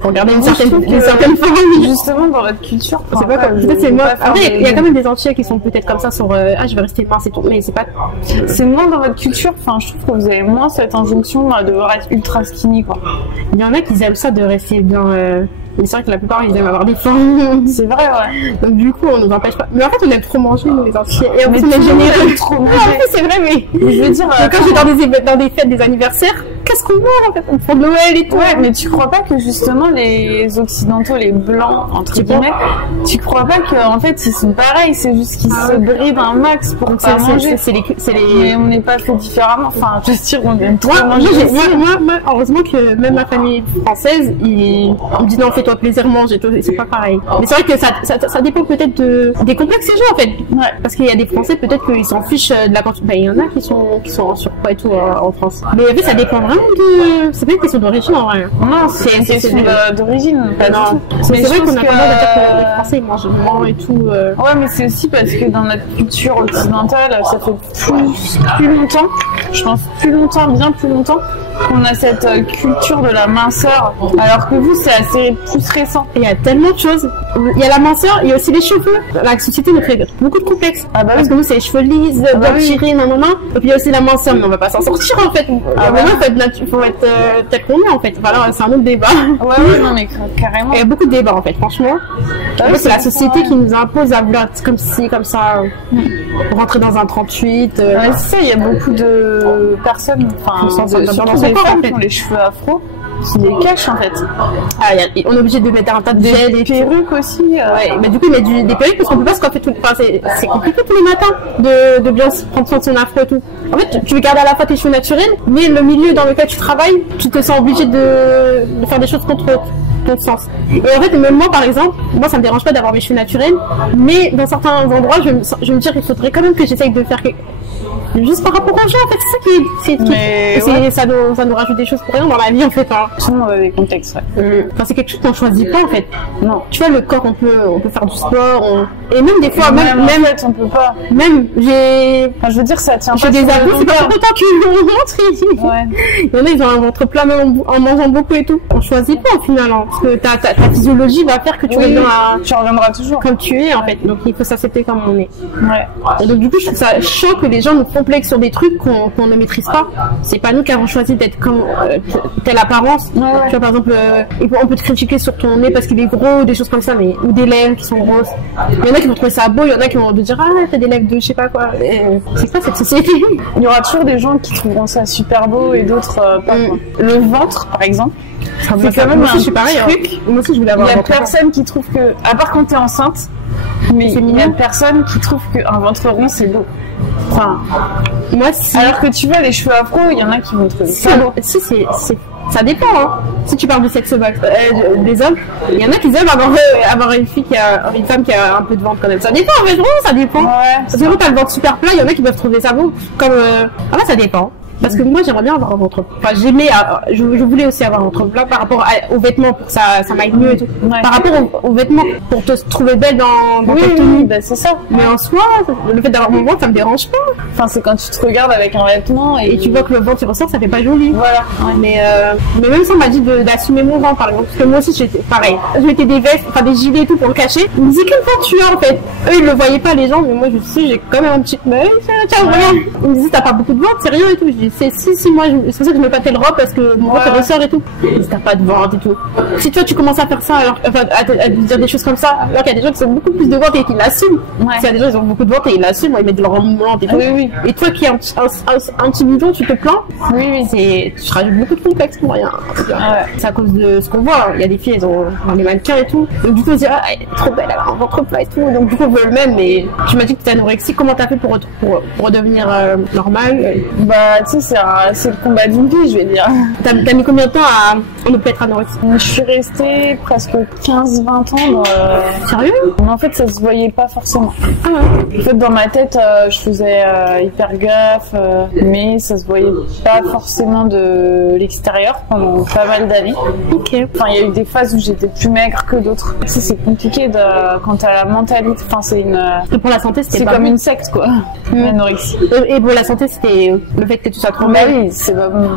pour garder une certaine forme. Justement dans votre culture. C'est pas comme peut-être c'est moi. Après il y a quand même des Antillais qui sont peut-être comme ça sur je vais rester mince et tout, mais c'est pas. C'est moins dans votre culture. Enfin, je trouve que vous avez moins cette injonction de devoir être ultra skinny, quoi. Il y en a qui aiment ça de rester bien. Mais c'est vrai que la plupart ils aiment avoir des formes. C'est vrai, ouais. Donc du coup on nous empêche pas. Mais en fait on aime trop manger nous les Antillais. Et en plus on aime généreux trop manger. En plus c'est vrai, mais je veux dire quand je vais dans des fêtes, des anniversaires, qu'est-ce qu'on mange en fait? On fait de Noël et tout. Ouais, mais tu crois pas que justement les occidentaux, les blancs entre guillemets, tu crois pas qu'en fait ils sont pareils, c'est juste qu'ils se brident un max pour pas manger. Mais on n'est pas fait différemment. Enfin, je veux dire, on aime trop manger. Moi, heureusement que même ma famille française, ils me disent non, fais-toi plaisir, mange et tout, c'est pas pareil. Mais c'est vrai que ça dépend peut-être des complexes des gens en fait. Ouais. Parce qu'il y a des Français, peut-être qu'ils s'en fichent de la quantité. Il y en a qui sont en surpoids et tout en France. Mais en fait, ça dépend vraiment de. C'est pas une question d'origine en vrai. Non, c'est une question d'origine. Pas non. Mais c'est vrai qu'on a tendance à dire que les Français ils mangent moins et tout. Ouais, mais c'est aussi parce que dans notre culture occidentale, ça fait plus longtemps, je pense bien plus longtemps, qu'on a cette culture de la minceur, alors que vous, c'est assez plus récent. Il y a tellement de choses. Il y a la minceur, il y a aussi les cheveux. La société nous crée beaucoup de complexes. Ah bah parce que nous, c'est les cheveux lisses, bien tirés, non. Et puis il y a aussi la minceur, mais on va pas s'en sortir en fait. Il faut être tel qu'on est en fait. Voilà, c'est un autre débat. Ouais, non, mais carrément. Il y a beaucoup de débats en fait, franchement. C'est la société qui nous impose à vouloir être comme ci, comme ça, rentrer dans un 38. Ouais, c'est ça, il y a beaucoup de personnes, enfin, surtout des femmes qui ont les cheveux afro, qui les cachent en fait. On est obligé de mettre un tas de gel et perruques aussi. Ouais, mais du coup, il met des perruques parce qu'on peut pas se coiffer tout. Enfin, c'est compliqué tous les matins de bien prendre soin de son afro et tout. En fait, tu veux garder à la fois tes cheveux naturels, mais le milieu dans lequel tu travailles, tu te sens obligé de faire des choses contre ton sens. Et en fait, même moi, par exemple, moi, ça me dérange pas d'avoir mes cheveux naturels, mais dans certains endroits, je me dis qu'il faudrait quand même que j'essaye de faire juste par rapport aux gens, en fait, c'est ça qui ça nous rajoute des choses pour rien dans la vie, en fait. Sinon, on a des contextes, ouais. Enfin, c'est quelque chose qu'on choisit pas, en fait. Non. Tu vois, le corps, on peut faire du sport, et même des fois, même, en fait, on peut pas. Même, je veux dire, ça tient pas. J'ai des abdos, c'est pas pour autant qu'ils nous montrent. Ouais. Il y en a, ils ont un ventre plat, même en mangeant beaucoup et tout. On choisit pas, au final, parce que ta physiologie va faire que tu reviendras toujours comme tu es, en fait. Donc, il faut s'accepter comme on est. Ouais. Et donc, du coup, je trouve ça chiant que les gens gens nous complexent sur des trucs qu'on ne maîtrise pas. C'est pas nous qui avons choisi d'être comme telle apparence. Tu vois, par exemple, on peut te critiquer sur ton nez parce qu'il est gros, des choses comme ça, mais ou des lèvres qui sont grosses. Il y en a qui vont trouver ça beau, il y en a qui vont te dire ah t'as des lèvres de je sais pas quoi. C'est quoi cette société? Il y aura toujours des gens qui trouveront ça super beau et d'autres pas. Le ventre, par exemple. C'est quand même un truc. Moi aussi je voulais avoir. Il y a personne qui trouve que, à part quand t'es enceinte, mais il y a personne qui trouve qu'un ventre rond c'est beau. Enfin, moi si. Alors que tu vois les cheveux afro, il y en a qui vont trouver ça beau. Si ça dépend, hein. Si tu parles de sexe des hommes, il y en a qui aiment avoir une femme qui a un peu de ventre quand même. Ça dépend, mais vraiment, ça dépend. Parce que quand t'as le ventre super plat, il y en a qui peuvent trouver ça beau. Comme, ça dépend. Parce que moi, j'aimerais bien avoir un ventre. Enfin, je voulais aussi avoir un ventre plat par rapport aux vêtements pour que ça m'aille mieux et tout. Ouais. Par rapport aux vêtements pour te trouver belle dans ta tenue. Bah, c'est ça. Mais en soi, le fait d'avoir mon ventre, ça me dérange pas. Enfin, c'est quand tu te regardes avec un vêtement et tu vois que le ventre ressort, ça fait pas joli. Voilà. Ouais. Mais même ça, on m'a dit d'assumer mon ventre, par exemple. Parce que moi aussi, j'étais pareil. Je mettais des vestes, enfin des gilets et tout pour le cacher. Ils me disaient quel ventre tu as en fait. Eux, ils le voyaient pas, les gens, mais moi, je sais, j'ai quand même un petit. Mais tiens, regarde. Ils me disaient t'as pas beaucoup de ventre, sérieux et tout. Je dis si, moi, c'est pour ça que je mets pas telle robe parce que mon ventre ressort et tout. Si t'as pas de ventre et tout. Si toi, tu commences à faire ça, à dire des choses comme ça, alors qu'il y a des gens qui ont beaucoup plus de ventre et qui l'assument. S'il y a des gens qui ont beaucoup de ventre et ils l'assument, ils mettent de leur robe moulante et tout. Oui. Et toi qui as un petit bidon, tu te plains. Oui. Tu rajoutes beaucoup de complexe pour rien. C'est à cause de ce qu'on voit. Il y a des filles, elles ont des mannequins et tout. Donc du coup, on se dit, elle est trop belle, elle a un ventre plat et tout. Donc du coup, on veut le même. Mais tu m'as dit que tu étais anorexique. Comment t'as fait pour redevenir normal? Bah, tu sais, c'est le combat d'une vie, je vais dire. T'as mis combien de temps à ne plus être anorexique? Je suis restée presque 15-20 ans. Sérieux? Mais en fait, ça se voyait pas forcément. Ah ouais. En fait, dans ma tête, je faisais hyper gaffe, mais ça se voyait pas forcément de l'extérieur pendant pas mal d'années. Ok. Enfin, il y a eu des phases où j'étais plus maigre que d'autres. Tu sais, c'est compliqué quand t'as la mentalité. Enfin, c'est une. Et pour la santé, c'était pas comme bon. Une secte, quoi. L'anorexie. Et pour la santé, c'était le fait que tu sois trop maigre. Bah oui, c'est pas bon.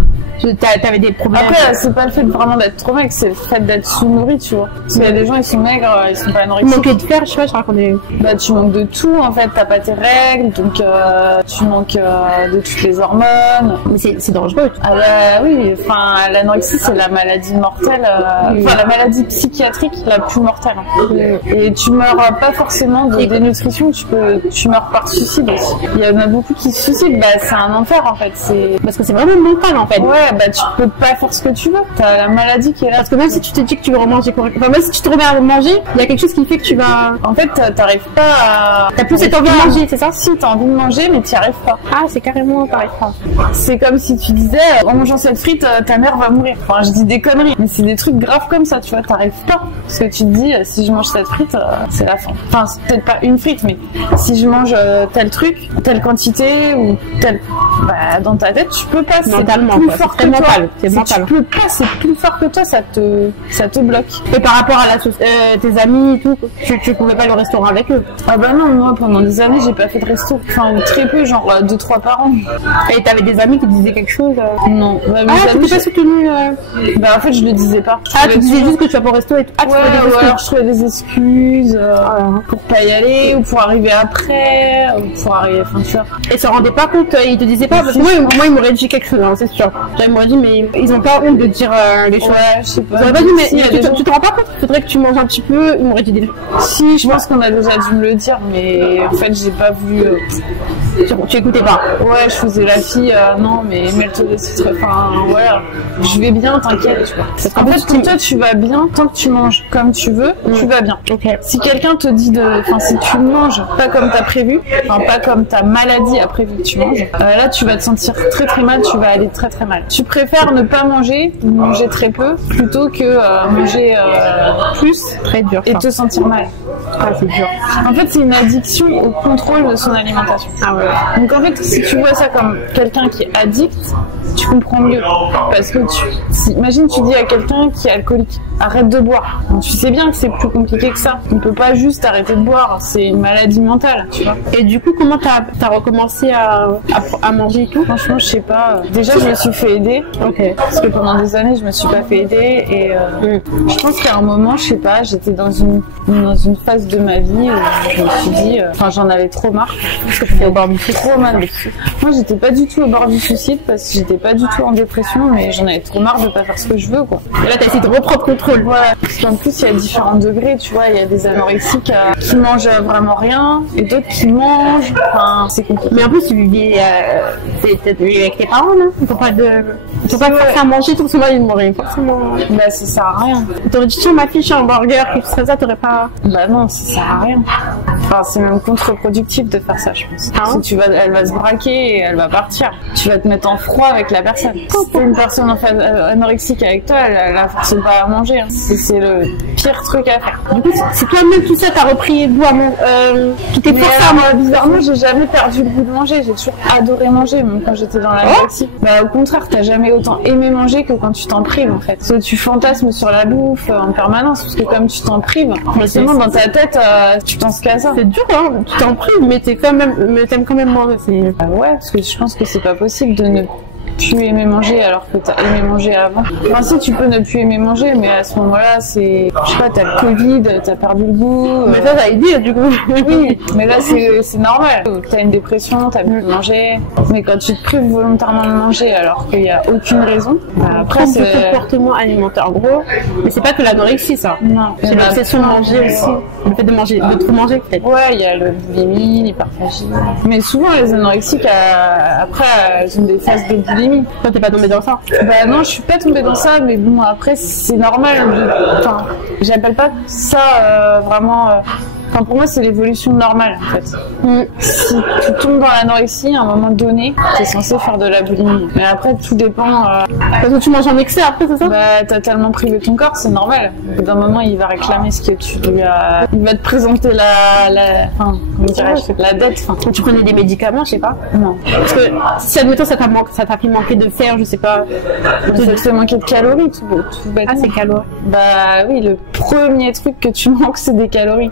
T'avais des problèmes. Après, c'est pas le fait vraiment d'être trop maigre, c'est le fait d'être sous-nourri, tu vois. Parce qu'il y a des gens, ils sont maigres, ils sont pas anorexiques. Manquer de fer, je sais pas, je racontais. Bah, tu manques de tout, en fait. T'as pas tes règles, donc tu manques de toutes les hormones. Mais c'est dangereux. Ah bah oui, enfin, l'anorexie, c'est la maladie mortelle, enfin, la maladie psychiatrique la plus mortelle. Et tu meurs pas forcément de dénutrition, tu meurs par suicide aussi. Il y en a beaucoup qui se suicident, bah, c'est un enfer, en fait. Parce que c'est vraiment mental, en fait. Ouais, bah, tu peux pas faire ce que tu veux. T'as la maladie qui est là. Parce que même si tu te dis que tu veux remanger correctement, enfin, même si tu te remets à manger, il y a quelque chose qui fait que tu vas. En fait, t'arrives pas à. T'as plus cette envie de manger, c'est ça? Si, t'as envie de manger, mais t'y arrives pas. Ah, c'est carrément, t'arrives pas. C'est comme si tu disais, en mangeant cette frite, ta mère va mourir. Enfin, je dis des conneries, mais c'est des trucs graves comme ça, tu vois, t'arrives pas. Parce que tu te dis, si je mange cette frite, c'est la fin. Enfin, c'est peut-être pas une frite, mais si je mange tel truc, telle quantité, ou tel. Bah, dans ta tête, tu peux pas. Mentalement, c'est plus fort que toi. C'est mental. Tu peux pas, c'est plus fort que toi, ça te bloque. Et par rapport à tes amis et tout, tu pouvais pas aller au restaurant avec eux? Ah bah non, moi pendant des années j'ai pas fait de resto. Enfin, très peu, genre 2-3 par an. Et t'avais des amis qui disaient quelque chose? Non. Bah, tu t'es pas soutenue? Bah en fait je le disais pas. Tu disais juste que tu vas pas au resto et tout. Ouais, alors je trouvais des excuses pour pas y aller, ou pour arriver après, ou pour arriver, enfin tu vois. Et se rendaient pas compte, ils te disaient pas, parce que moi ils m'auraient dit quelque chose, hein, c'est sûr. Ils m'auraient dit, mais ils ont pas honte de dire les choses. Ouais, je sais pas. Ils auraient pas dit, mais tu te rends pas compte? Il faudrait que tu manges un petit peu, ils m'auraient dit des choses. Si, je pense qu'on a déjà dû me le dire, mais en fait j'ai pas voulu. Tu écoutais pas? Ouais, je faisais la fille, non, mais elle te laisse, enfin, ouais, je vais bien, t'inquiète, tu vois. Parce qu'en fait, quand toi tu vas bien, tant que tu manges comme tu veux, tu vas bien. Okay. Si quelqu'un te dit enfin, si tu manges pas comme t'as prévu, enfin, pas comme ta maladie a prévu que tu manges, là, tu vas te sentir très très mal, tu vas aller très très mal. Tu préfères ne pas manger très peu, plutôt que manger plus, très dur, et te sentir mal. Ah, c'est dur. En fait, c'est une addiction au contrôle de son alimentation. Ah ouais. Donc en fait, si tu vois ça comme quelqu'un qui est addict, tu comprends mieux. Parce que imagine, tu dis à quelqu'un qui est alcoolique, arrête de boire. Donc, tu sais bien que c'est plus compliqué que ça. On peut pas juste arrêter de boire, c'est une maladie mentale, tu vois. Et du coup, comment t'as recommencé à manger et tout? Franchement, je sais pas. Déjà, je me suis fait aider. Ok. Parce que pendant des années, je me suis pas fait aider. Et je pense qu'à un moment, je sais pas, j'étais dans une phase de ma vie où je me suis dit, j'en avais trop marre. Parce que j'étais au bord du suicide. Trop mal. Moi, j'étais pas du tout au bord du suicide parce que j'étais pas du tout en dépression, mais j'en avais trop marre de pas faire ce que je veux, quoi. Et là, t'as essayé de reprendre contrôle. Voilà. Parce qu'en plus, il y a différents degrés, tu vois. Il y a des anorexiques qui mangent vraiment rien et d'autres qui mangent. Enfin, c'est compliqué. Mais en plus, tu vis avec tes parents, non? Tu peux pas faire manger tout ce monde, ils mourraient forcément. Bah, ça sert à rien. T'aurais dit, tiens, ma fille, je suis un burger, quelque chose comme ça, t'aurais pas. Bah non, ça sert à rien. Enfin, c'est même contre-productif de faire ça, je pense. Ah ouais? Elle va se braquer et elle va partir. Tu vas te mettre en froid avec la personne. Si une personne anorexique avec toi, elle la force pas à manger. Hein. C'est le pire truc à faire. Du coup, c'est toi-même tout ça, t'as repris le goût à manger. Tu t'es forcé à manger. Bizarrement, j'ai jamais perdu le goût de manger. J'ai toujours adoré manger, même quand j'étais dans l'anorexie. Bah, au contraire, t'as jamais autant aimé manger que quand tu t'en prives, en fait. Parce que tu fantasmes sur la bouffe en permanence, parce que comme tu t'en prives, forcément, dans ta tête, tu penses qu'à ça. C'est dur, hein. Tu t'en prives, mais t'aimes quand même manger. Bah ouais, parce que je pense que c'est pas possible de ne plus aimer manger alors que t'as aimé manger avant. Enfin, si tu peux ne plus aimer manger, mais à ce moment-là, c'est, je sais pas, t'as le Covid, t'as perdu le goût. Mais ça aidé, du coup. Oui, mais là, c'est normal. T'as une dépression, t'as plus de manger. Mais quand tu te prives volontairement de manger alors qu'il y a aucune raison, après, c'est le comportement alimentaire, en gros. Mais c'est pas que l'anorexie, ça. Non. C'est l'obsession de manger aussi. Le fait de trop manger, peut-être. Ouais, il y a le boulimie, l'hyperphagie. Mais souvent, les anorexiques, après, elles ont des phases de boulimie. Toi, t'es pas tombée dans ça? Bah non, je suis pas tombée dans ça, mais bon, après, c'est normal. Enfin, j'appelle pas ça vraiment... Enfin, pour moi, c'est l'évolution normale, en fait. Si tu tombes dans l'anorexie, à un moment donné, t'es censé faire de la boulimie. Mais après, tout dépend... Parce que tu manges en excès après, c'est ça? Bah, t'as tellement privé ton corps, c'est normal. Au bout d'un moment, il va réclamer ce que tu lui as... Il va te présenter enfin, comment dirais-je, la dette. Enfin, quand tu prenais des médicaments, je sais pas. Non. Parce que si, admettons, ça t'a fait manquer de fer, je sais pas. Ça te fait manquer de calories, tout bêtement. Ah, c'est calories. Bah oui, le premier truc que tu manques, c'est des calories.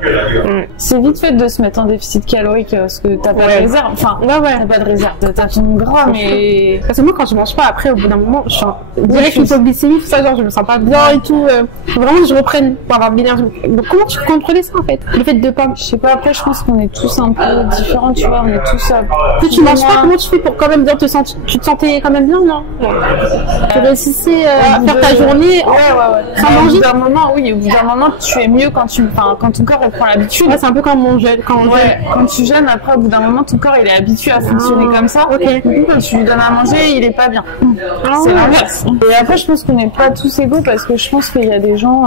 C'est vite fait de se mettre en déficit calorique parce que t'as pas de réserve. Enfin, t'as pas de réserve. T'as ton gras, mais... Parce que moi, quand je mange pas, après, au bout d'un moment, je suis direct hypoglycémie, tout ça, genre, je me sens pas bien et tout. Vraiment, je reprenne pour avoir bien l'énergie. Donc, comment tu contrôlais ça, en fait? Le fait de pas... Je sais pas, après, je pense qu'on est tous un peu différents, tu vois, on est tous... Si tu manges pas, comment tu fais pour quand même bien tu te sentais quand même bien, non? Tu réussissais à faire ta journée sans manger? Au bout d'un moment, oui, au bout d'un moment, tu es mieux quand ton corps reprend l'habitude. Ouais, c'est un peu comme mon jeûne. Quand tu jeûnes, après, au bout d'un moment, ton corps, il est habitué à fonctionner comme ça. Okay. Du coup, quand tu lui donnes à manger, il est pas bien. C'est l'inverse. Et après, je pense qu'on n'est pas tous égaux parce que je pense qu'il y a des gens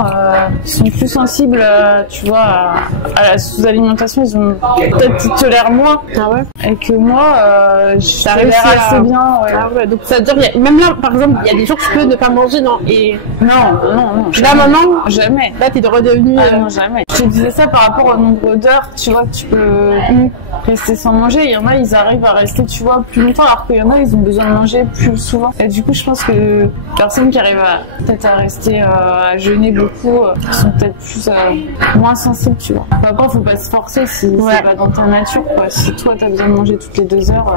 qui sont plus sensibles, tu vois, à la sous-alimentation. Ils ont peut-être tolèrent moins. Ah ouais. Et que moi, je tolère assez bien. Ouais. Ah ouais. Donc ça veut dire, même là, par exemple, il y a des jours que tu peux ne pas manger, non? Et non. Là, maintenant, jamais. Là, t'es redevenu. Non, jamais. Je te disais ça par rapport au nombre d'heures, tu vois, que tu peux rester sans manger. Il y en a, ils arrivent à rester, tu vois, plus longtemps, alors qu'il y en a, ils ont besoin de manger plus souvent. Et du coup, je pense que les personnes qui arrivent peut-être à rester à jeûner beaucoup sont peut-être plus moins sensibles, tu vois. Après, faut pas se forcer si c'est pas dans ta nature, quoi. Si toi, t'as besoin de manger toutes les 2 heures,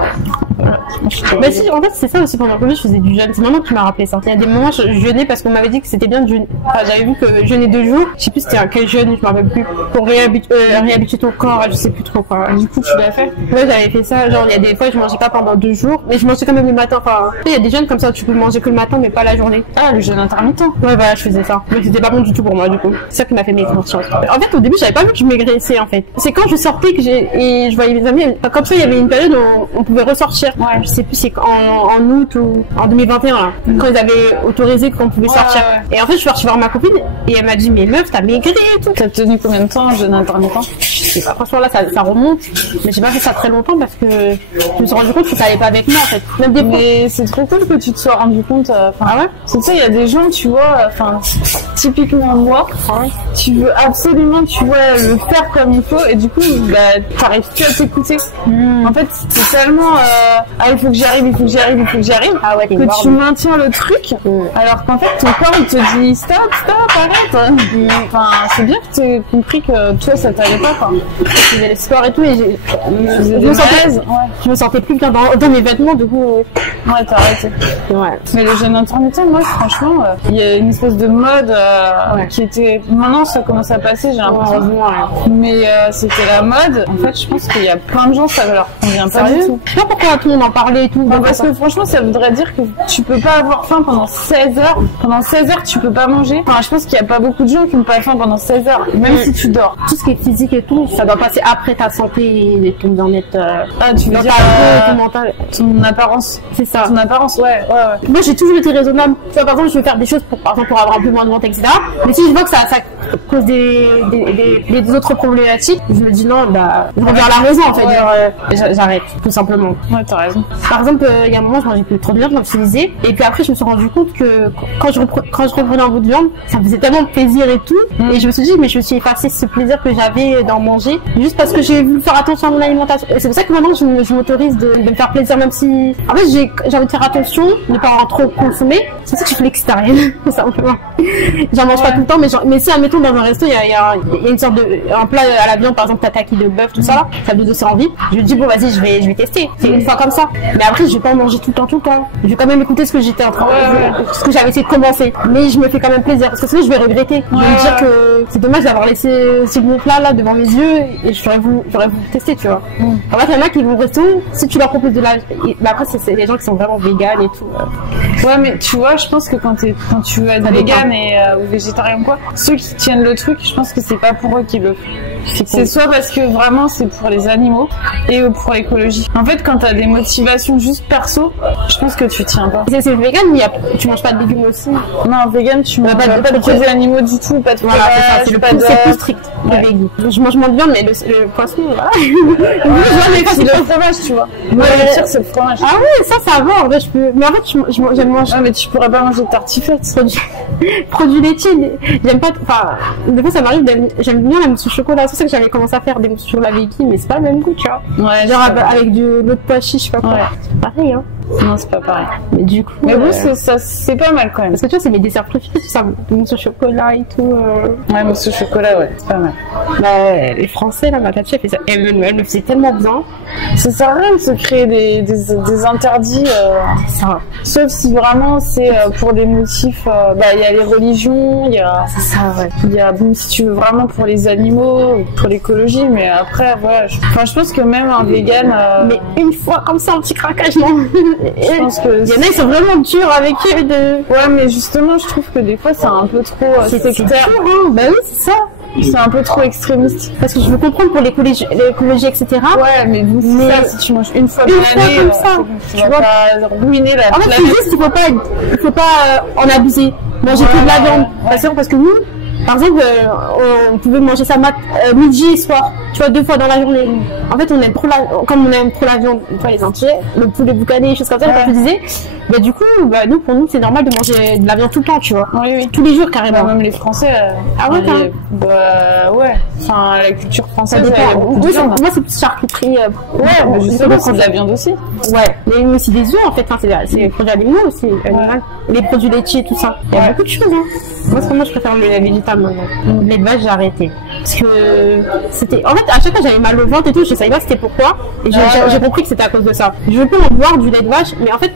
Bah si, en fait, c'est ça aussi pendant le Covid, je faisais du jeûne. C'est maman qui m'a rappelé ça. Il y a des moments, je jeûnais parce qu'on m'avait dit que c'était bien de jeûner. Enfin, j'avais vu que jeûner 2 jours. Je sais plus c'était à quel jeûne, je me rappelle plus. Pour réhabituer ton corps, je sais plus trop quoi. Du coup, tu l'as fait? Ouais, j'avais fait ça. Genre, il y a des fois, je mangeais pas pendant 2 jours, mais je mangeais quand même le matin. Enfin, il y a des jeûnes comme ça, tu peux manger que le matin, mais pas la journée. Ah, le jeûne intermittent. Ouais, bah, je faisais ça. Mais c'était pas bon du tout pour moi, du coup. C'est ça qui m'a fait maigrir. En fait, au début, j'avais pas vu que je maigrissais, en fait. C'est quand je sortais et je voyais mes amis. Comme ça, il y avait une période où on pouvait ressortir. Ouais. Je sais plus, c'est en août ou en 2021, là. Quand ils avaient autorisé qu'on pouvait sortir. Et en fait, je suis partie voir ma copine et elle m'a dit, mais meuf, t'as maigri et tout. T'as tenu combien de temps en jeûne intermittent? Je sais pas. Franchement, là, ça remonte. Mais j'ai pas fait ça très longtemps parce que je me suis rendu compte que ça allait pas avec moi en fait. Même des fois. Mais c'est trop cool que tu te sois rendu compte. Ah ouais. C'est ça, il y a des gens, tu vois, typiquement moi, tu veux absolument, tu vois, le faire comme il faut, et du coup, bah, t'arrives plus à t'écouter. En fait, c'est tellement, il faut que j'y arrive, il faut que j'y arrive, il faut que j'y arrive, Ah ouais, que tu maintiens le truc, alors qu'en fait, ton corps, il te dit stop, arrête. Enfin, c'est bien que tu aies compris que toi, ça t'allait pas, quoi. Je faisais le sport et tout, et je me sentais plus bien dans mes vêtements, du coup. Ouais, t'as arrêté. Ouais. Mais le jeûne intermittent, moi, franchement, il y a une espèce de mode qui était. Maintenant, ça commence à passer, j'ai l'impression. Mais c'était la mode. En fait, je pense qu'il y a plein de gens, ça leur convient pas du tout. Je sais pas pourquoi tout le monde en parlait et tout. Bah, parce que franchement, ça voudrait dire que tu peux pas avoir faim pendant 16 heures. Pendant 16 heures, tu peux pas manger. Enfin, je pense qu'il y a pas beaucoup de gens qui n'ont pas faim pendant 16 heures, même si tu dors. Tout ce qui est physique et tout, ça doit passer après ta santé et ton bien-être. Tu veux dire ton mental, ton apparence. C'est ça. Ton apparence, ouais. Moi, j'ai toujours été raisonnable. Tu vois, par exemple, je veux faire des choses pour avoir un peu moins de ventre, etc. Mais si je vois que ça cause des autres problématiques, je me dis non, bah, je reviens à la raison, en fait. J'arrête, tout simplement. Ouais, t'as raison. Par exemple, il y a un moment, je mangeais plus trop de viande, comme je te disais. Et puis après, je me suis rendu compte que quand je reprenais un bout de viande, ça me faisait tellement plaisir et tout. Et je me suis dit, mais je me suis effacé ce plaisir que j'avais d'en manger, juste parce que j'ai voulu faire attention à mon alimentation. Et c'est pour ça que maintenant, je m'autorise de me faire plaisir, même si, en fait, j'ai envie de faire attention, de ne pas en trop consommer. C'est pour ça que je suis flexitarienne, tout simplement. J'en mange pas tout le temps, mais si, admettons, dans un resto, il y a une sorte un plat à la viande, par exemple, tataki de bœuf, tout ça, là, ça me donne aussi envie. Je me dis, bon, vas-y, je vais tester. C'est une fois comme ça. Mais après, je vais pas en manger tout le temps. Je vais quand même écouter ce que j'étais en train ce que j'avais essayé de commencer. Mais je me fais quand même plaisir, parce que sinon, je vais regretter. Je vais me dire que c'est dommage d'avoir laissé ce bon plat là devant mes yeux, et j'aurais voulu tester, tu vois. En fait, il y en a qui vont au resto, si tu leur proposes de la, bah après, c'est des gens qui sont vraiment véganes et tout. Ouais, mais tu vois, je pense que quand tu veux être végane ou végétarien ou quoi, ceux qui tiennent le truc, je pense que c'est pas pour eux qui le font. C'est soit parce que vraiment c'est pour les animaux et pour l'écologie. En fait, quand t'as des motivations juste perso, je pense que tu tiens pas. C'est vegan, mais tu manges pas de légumes aussi. Non, vegan, tu manges pas de produits animaux du tout, pas de fromage, c'est plus strict. Je mange moins de viande, mais le poisson, voilà. Le fromage, tu vois. Moi, le pire, c'est le fromage. Ah oui, ça va, en vrai, je peux. Mais en fait, j'aime manger. Ah, mais tu pourrais pas manger de tartiflette. Produits laitiers, j'aime pas. Enfin, des fois, ça m'arrive j'aime bien la mousse au chocolat. C'est ça que j'avais commencé à faire des mousses au chocolat véhicule, mais c'est pas le même goût, tu vois. Ouais, genre avec de l'eau de pois chiche, je sais pas quoi. C'est pareil, hein. Non, c'est pas pareil. Mais du coup. Mais bon, c'est pas mal quand même. Parce que tu vois, c'est mes desserts préférés, tout ça. Mousse au chocolat et tout. Ouais, mousse au chocolat, ouais, c'est pas mal. Bah, les Français, là, ma tante fait ça. Elle me faisait tellement bien. Ça sert à rien de se créer des interdits. Ça. Sauf si vraiment c'est pour des motifs. Bah, il y a les religions, il y a. C'est ça, ouais. Il y a, bon, si tu veux vraiment pour les animaux, pour l'écologie, mais après, voilà. Je pense que même un vegan. Mais une fois comme ça, un petit craquage, non. Je pense que il y en a, ils sont vraiment durs avec eux. Ouais, mais justement, je trouve que des fois, c'est un peu trop sectaire. Bah oui, c'est ça. C'est un peu trop extrémiste. Parce que je veux comprendre pour l'écologie, etc. Ouais, mais ça, si tu manges une fois dans l'année, comme ça, tu vas pas ruiner la planète. En fait, c'est juste il faut pas en abuser. Manger que de la viande. Parce que nous, par exemple, on pouvait manger ça midi et soir, tu vois, 2 fois dans la journée. En fait, comme on aime trop la viande, tu vois, les entiers, le poulet boucané, des choses comme ça, comme je disais. Mais du coup, pour nous, c'est normal de manger de la viande tout le temps, tu vois. Oui. Tous les jours, carrément. Même les Français. Ah ouais, carrément. Bah, ouais. Enfin, la culture française, il y a beaucoup de viande. Moi, c'est plus charcuterie. Mais justement, c'est de la viande aussi. Ouais. Mais aussi des œufs, en fait, c'est les produits animaux aussi, les produits laitiers, tout ça. Il y a beaucoup de choses, hein. Moi, je préfère le végétal maintenant. L'élevage, j'ai arrêté. Parce que c'était. En fait, à chaque fois, j'avais mal au ventre et tout, je savais pas c'était pourquoi. Et j'ai compris que c'était à cause de ça. Je veux pas en boire du lait de vache, mais en fait,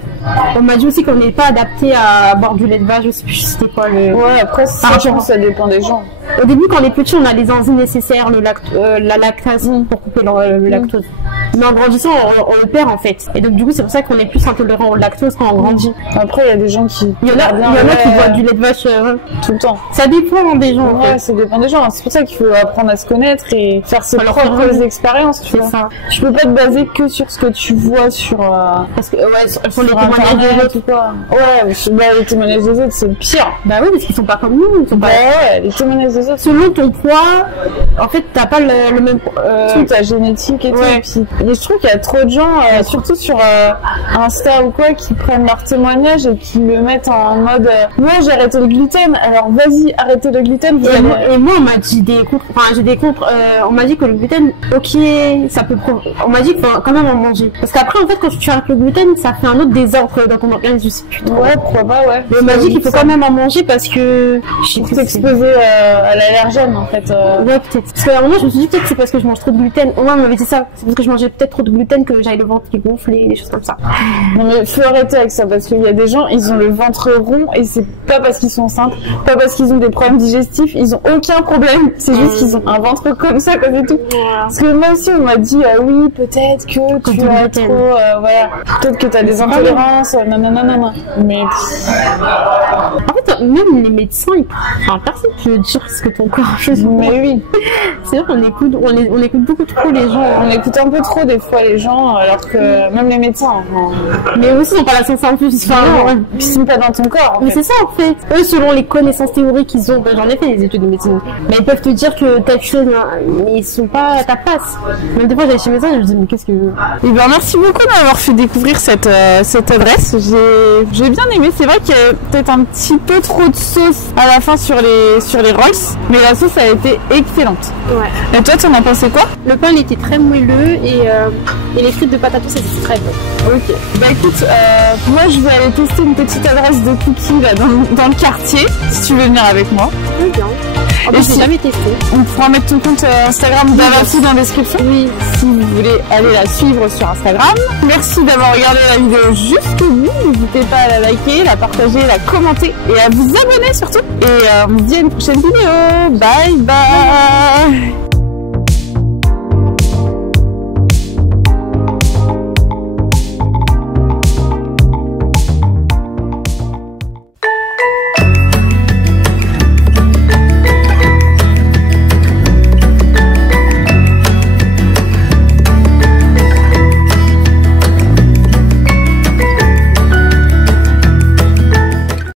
on m'a dit aussi qu'on n'est pas adapté à boire du lait de vache, je sais plus c'était quoi le. Ouais, après, je pense que ça dépend des gens. Au début, quand on est petit, on a les enzymes nécessaires, la lactase pour couper le lactose. Mais en grandissant, on le perd en fait. Et donc du coup, c'est pour ça qu'on est plus intolérant au lactose quand on grandit. Après, il y a des gens qui... Il y en a qui boivent du lait de vache tout le temps. Ça dépend des gens. Ouais, ça dépend des gens. C'est pour ça qu'il faut apprendre à se connaître et faire ses propres expériences, tu vois. Ça. Tu peux pas te baser que sur ce que tu vois sur... Parce que, sur les témoignages des autres ou quoi. Ouais, les témoignages des autres, c'est le pire. Bah oui, parce qu'ils sont pas comme nous. Ils sont pas... ouais, les témoignages des autres. Selon ton poids, en fait, t'as pas le même... ta génétique et tout. Et puis, je trouve qu'il y a trop de gens, surtout sur Insta ou quoi, qui prennent leur témoignage et qui le mettent en mode moi j'ai arrêté le gluten, alors vas-y arrêtez le gluten. Et moi on m'a dit on m'a dit que le gluten, ok, ça peut on m'a dit qu'il faut quand même en manger, parce qu'après en fait quand tu arrêtes le gluten, ça fait un autre désordre dans ton organisme, je sais plus trop. Ouais, pourquoi pas, ouais. Mais on m'a dit qu'il faut quand même en manger parce que je suis exposée à l'allergène en fait. Ouais, peut-être. Parce qu'à un moment je me suis dit peut-être c'est parce que je mange trop de gluten. Au moins on m'avait dit ça, c'est parce que je mangeais peut-être trop de gluten que j'avais le ventre qui gonflait, des choses comme ça. Non mais faut arrêter avec ça, parce qu'il y a des gens, ils ont le ventre rond et c'est pas parce qu'ils sont enceintes, pas parce qu'ils ont des problèmes digestifs, ils ont aucun problème, c'est juste qu'ils ont un ventre comme ça, comme et tout. Parce que moi aussi on m'a dit oui peut-être que tu as trop, voilà, peut-être que t'as des intolérances, non. Mais en fait même les médecins, personne peut dire ce que ton corps fait. Mais oui, c'est vrai qu'on écoute, on écoute beaucoup trop les gens. On écoute un peu trop des fois les gens, alors que même les médecins. Mais aussi ils ont pas la science infuse. Ils sont pas dans ton corps. Mais c'est ça en fait. Eux, selon les connaissances théoriques qu'ils ont, j'en ai fait des études de médecine, mais ils peuvent te dire que telle chose, mais ils sont pas à ta place. Même des fois, j'allais chez le médecin et je me dis mais qu'est-ce que... Eh bien, merci beaucoup d'avoir fait découvrir cette adresse. J'ai bien aimé. C'est vrai qu'il y a peut-être un petit peu trop de sauce à la fin sur les rolls, mais la sauce a été excellente. Ouais. Et toi, tu en as pensé quoi? Le pain, il était très moelleux et les frites de patates, c'était très bon. Ok. Bah écoute, moi je vais aller tester une petite adresse de cookies là dans le quartier, si tu veux venir avec moi. Très bien. Et j'ai jamais testé. On pourra mettre ton compte Instagram d'Averti dans la description. Oui. Si vous voulez aller la suivre sur Instagram. Merci d'avoir regardé la vidéo jusqu'au bout. N'hésitez pas à la liker, la partager, la commenter et à vous abonner surtout. Et on se dit à une prochaine vidéo. Bye bye.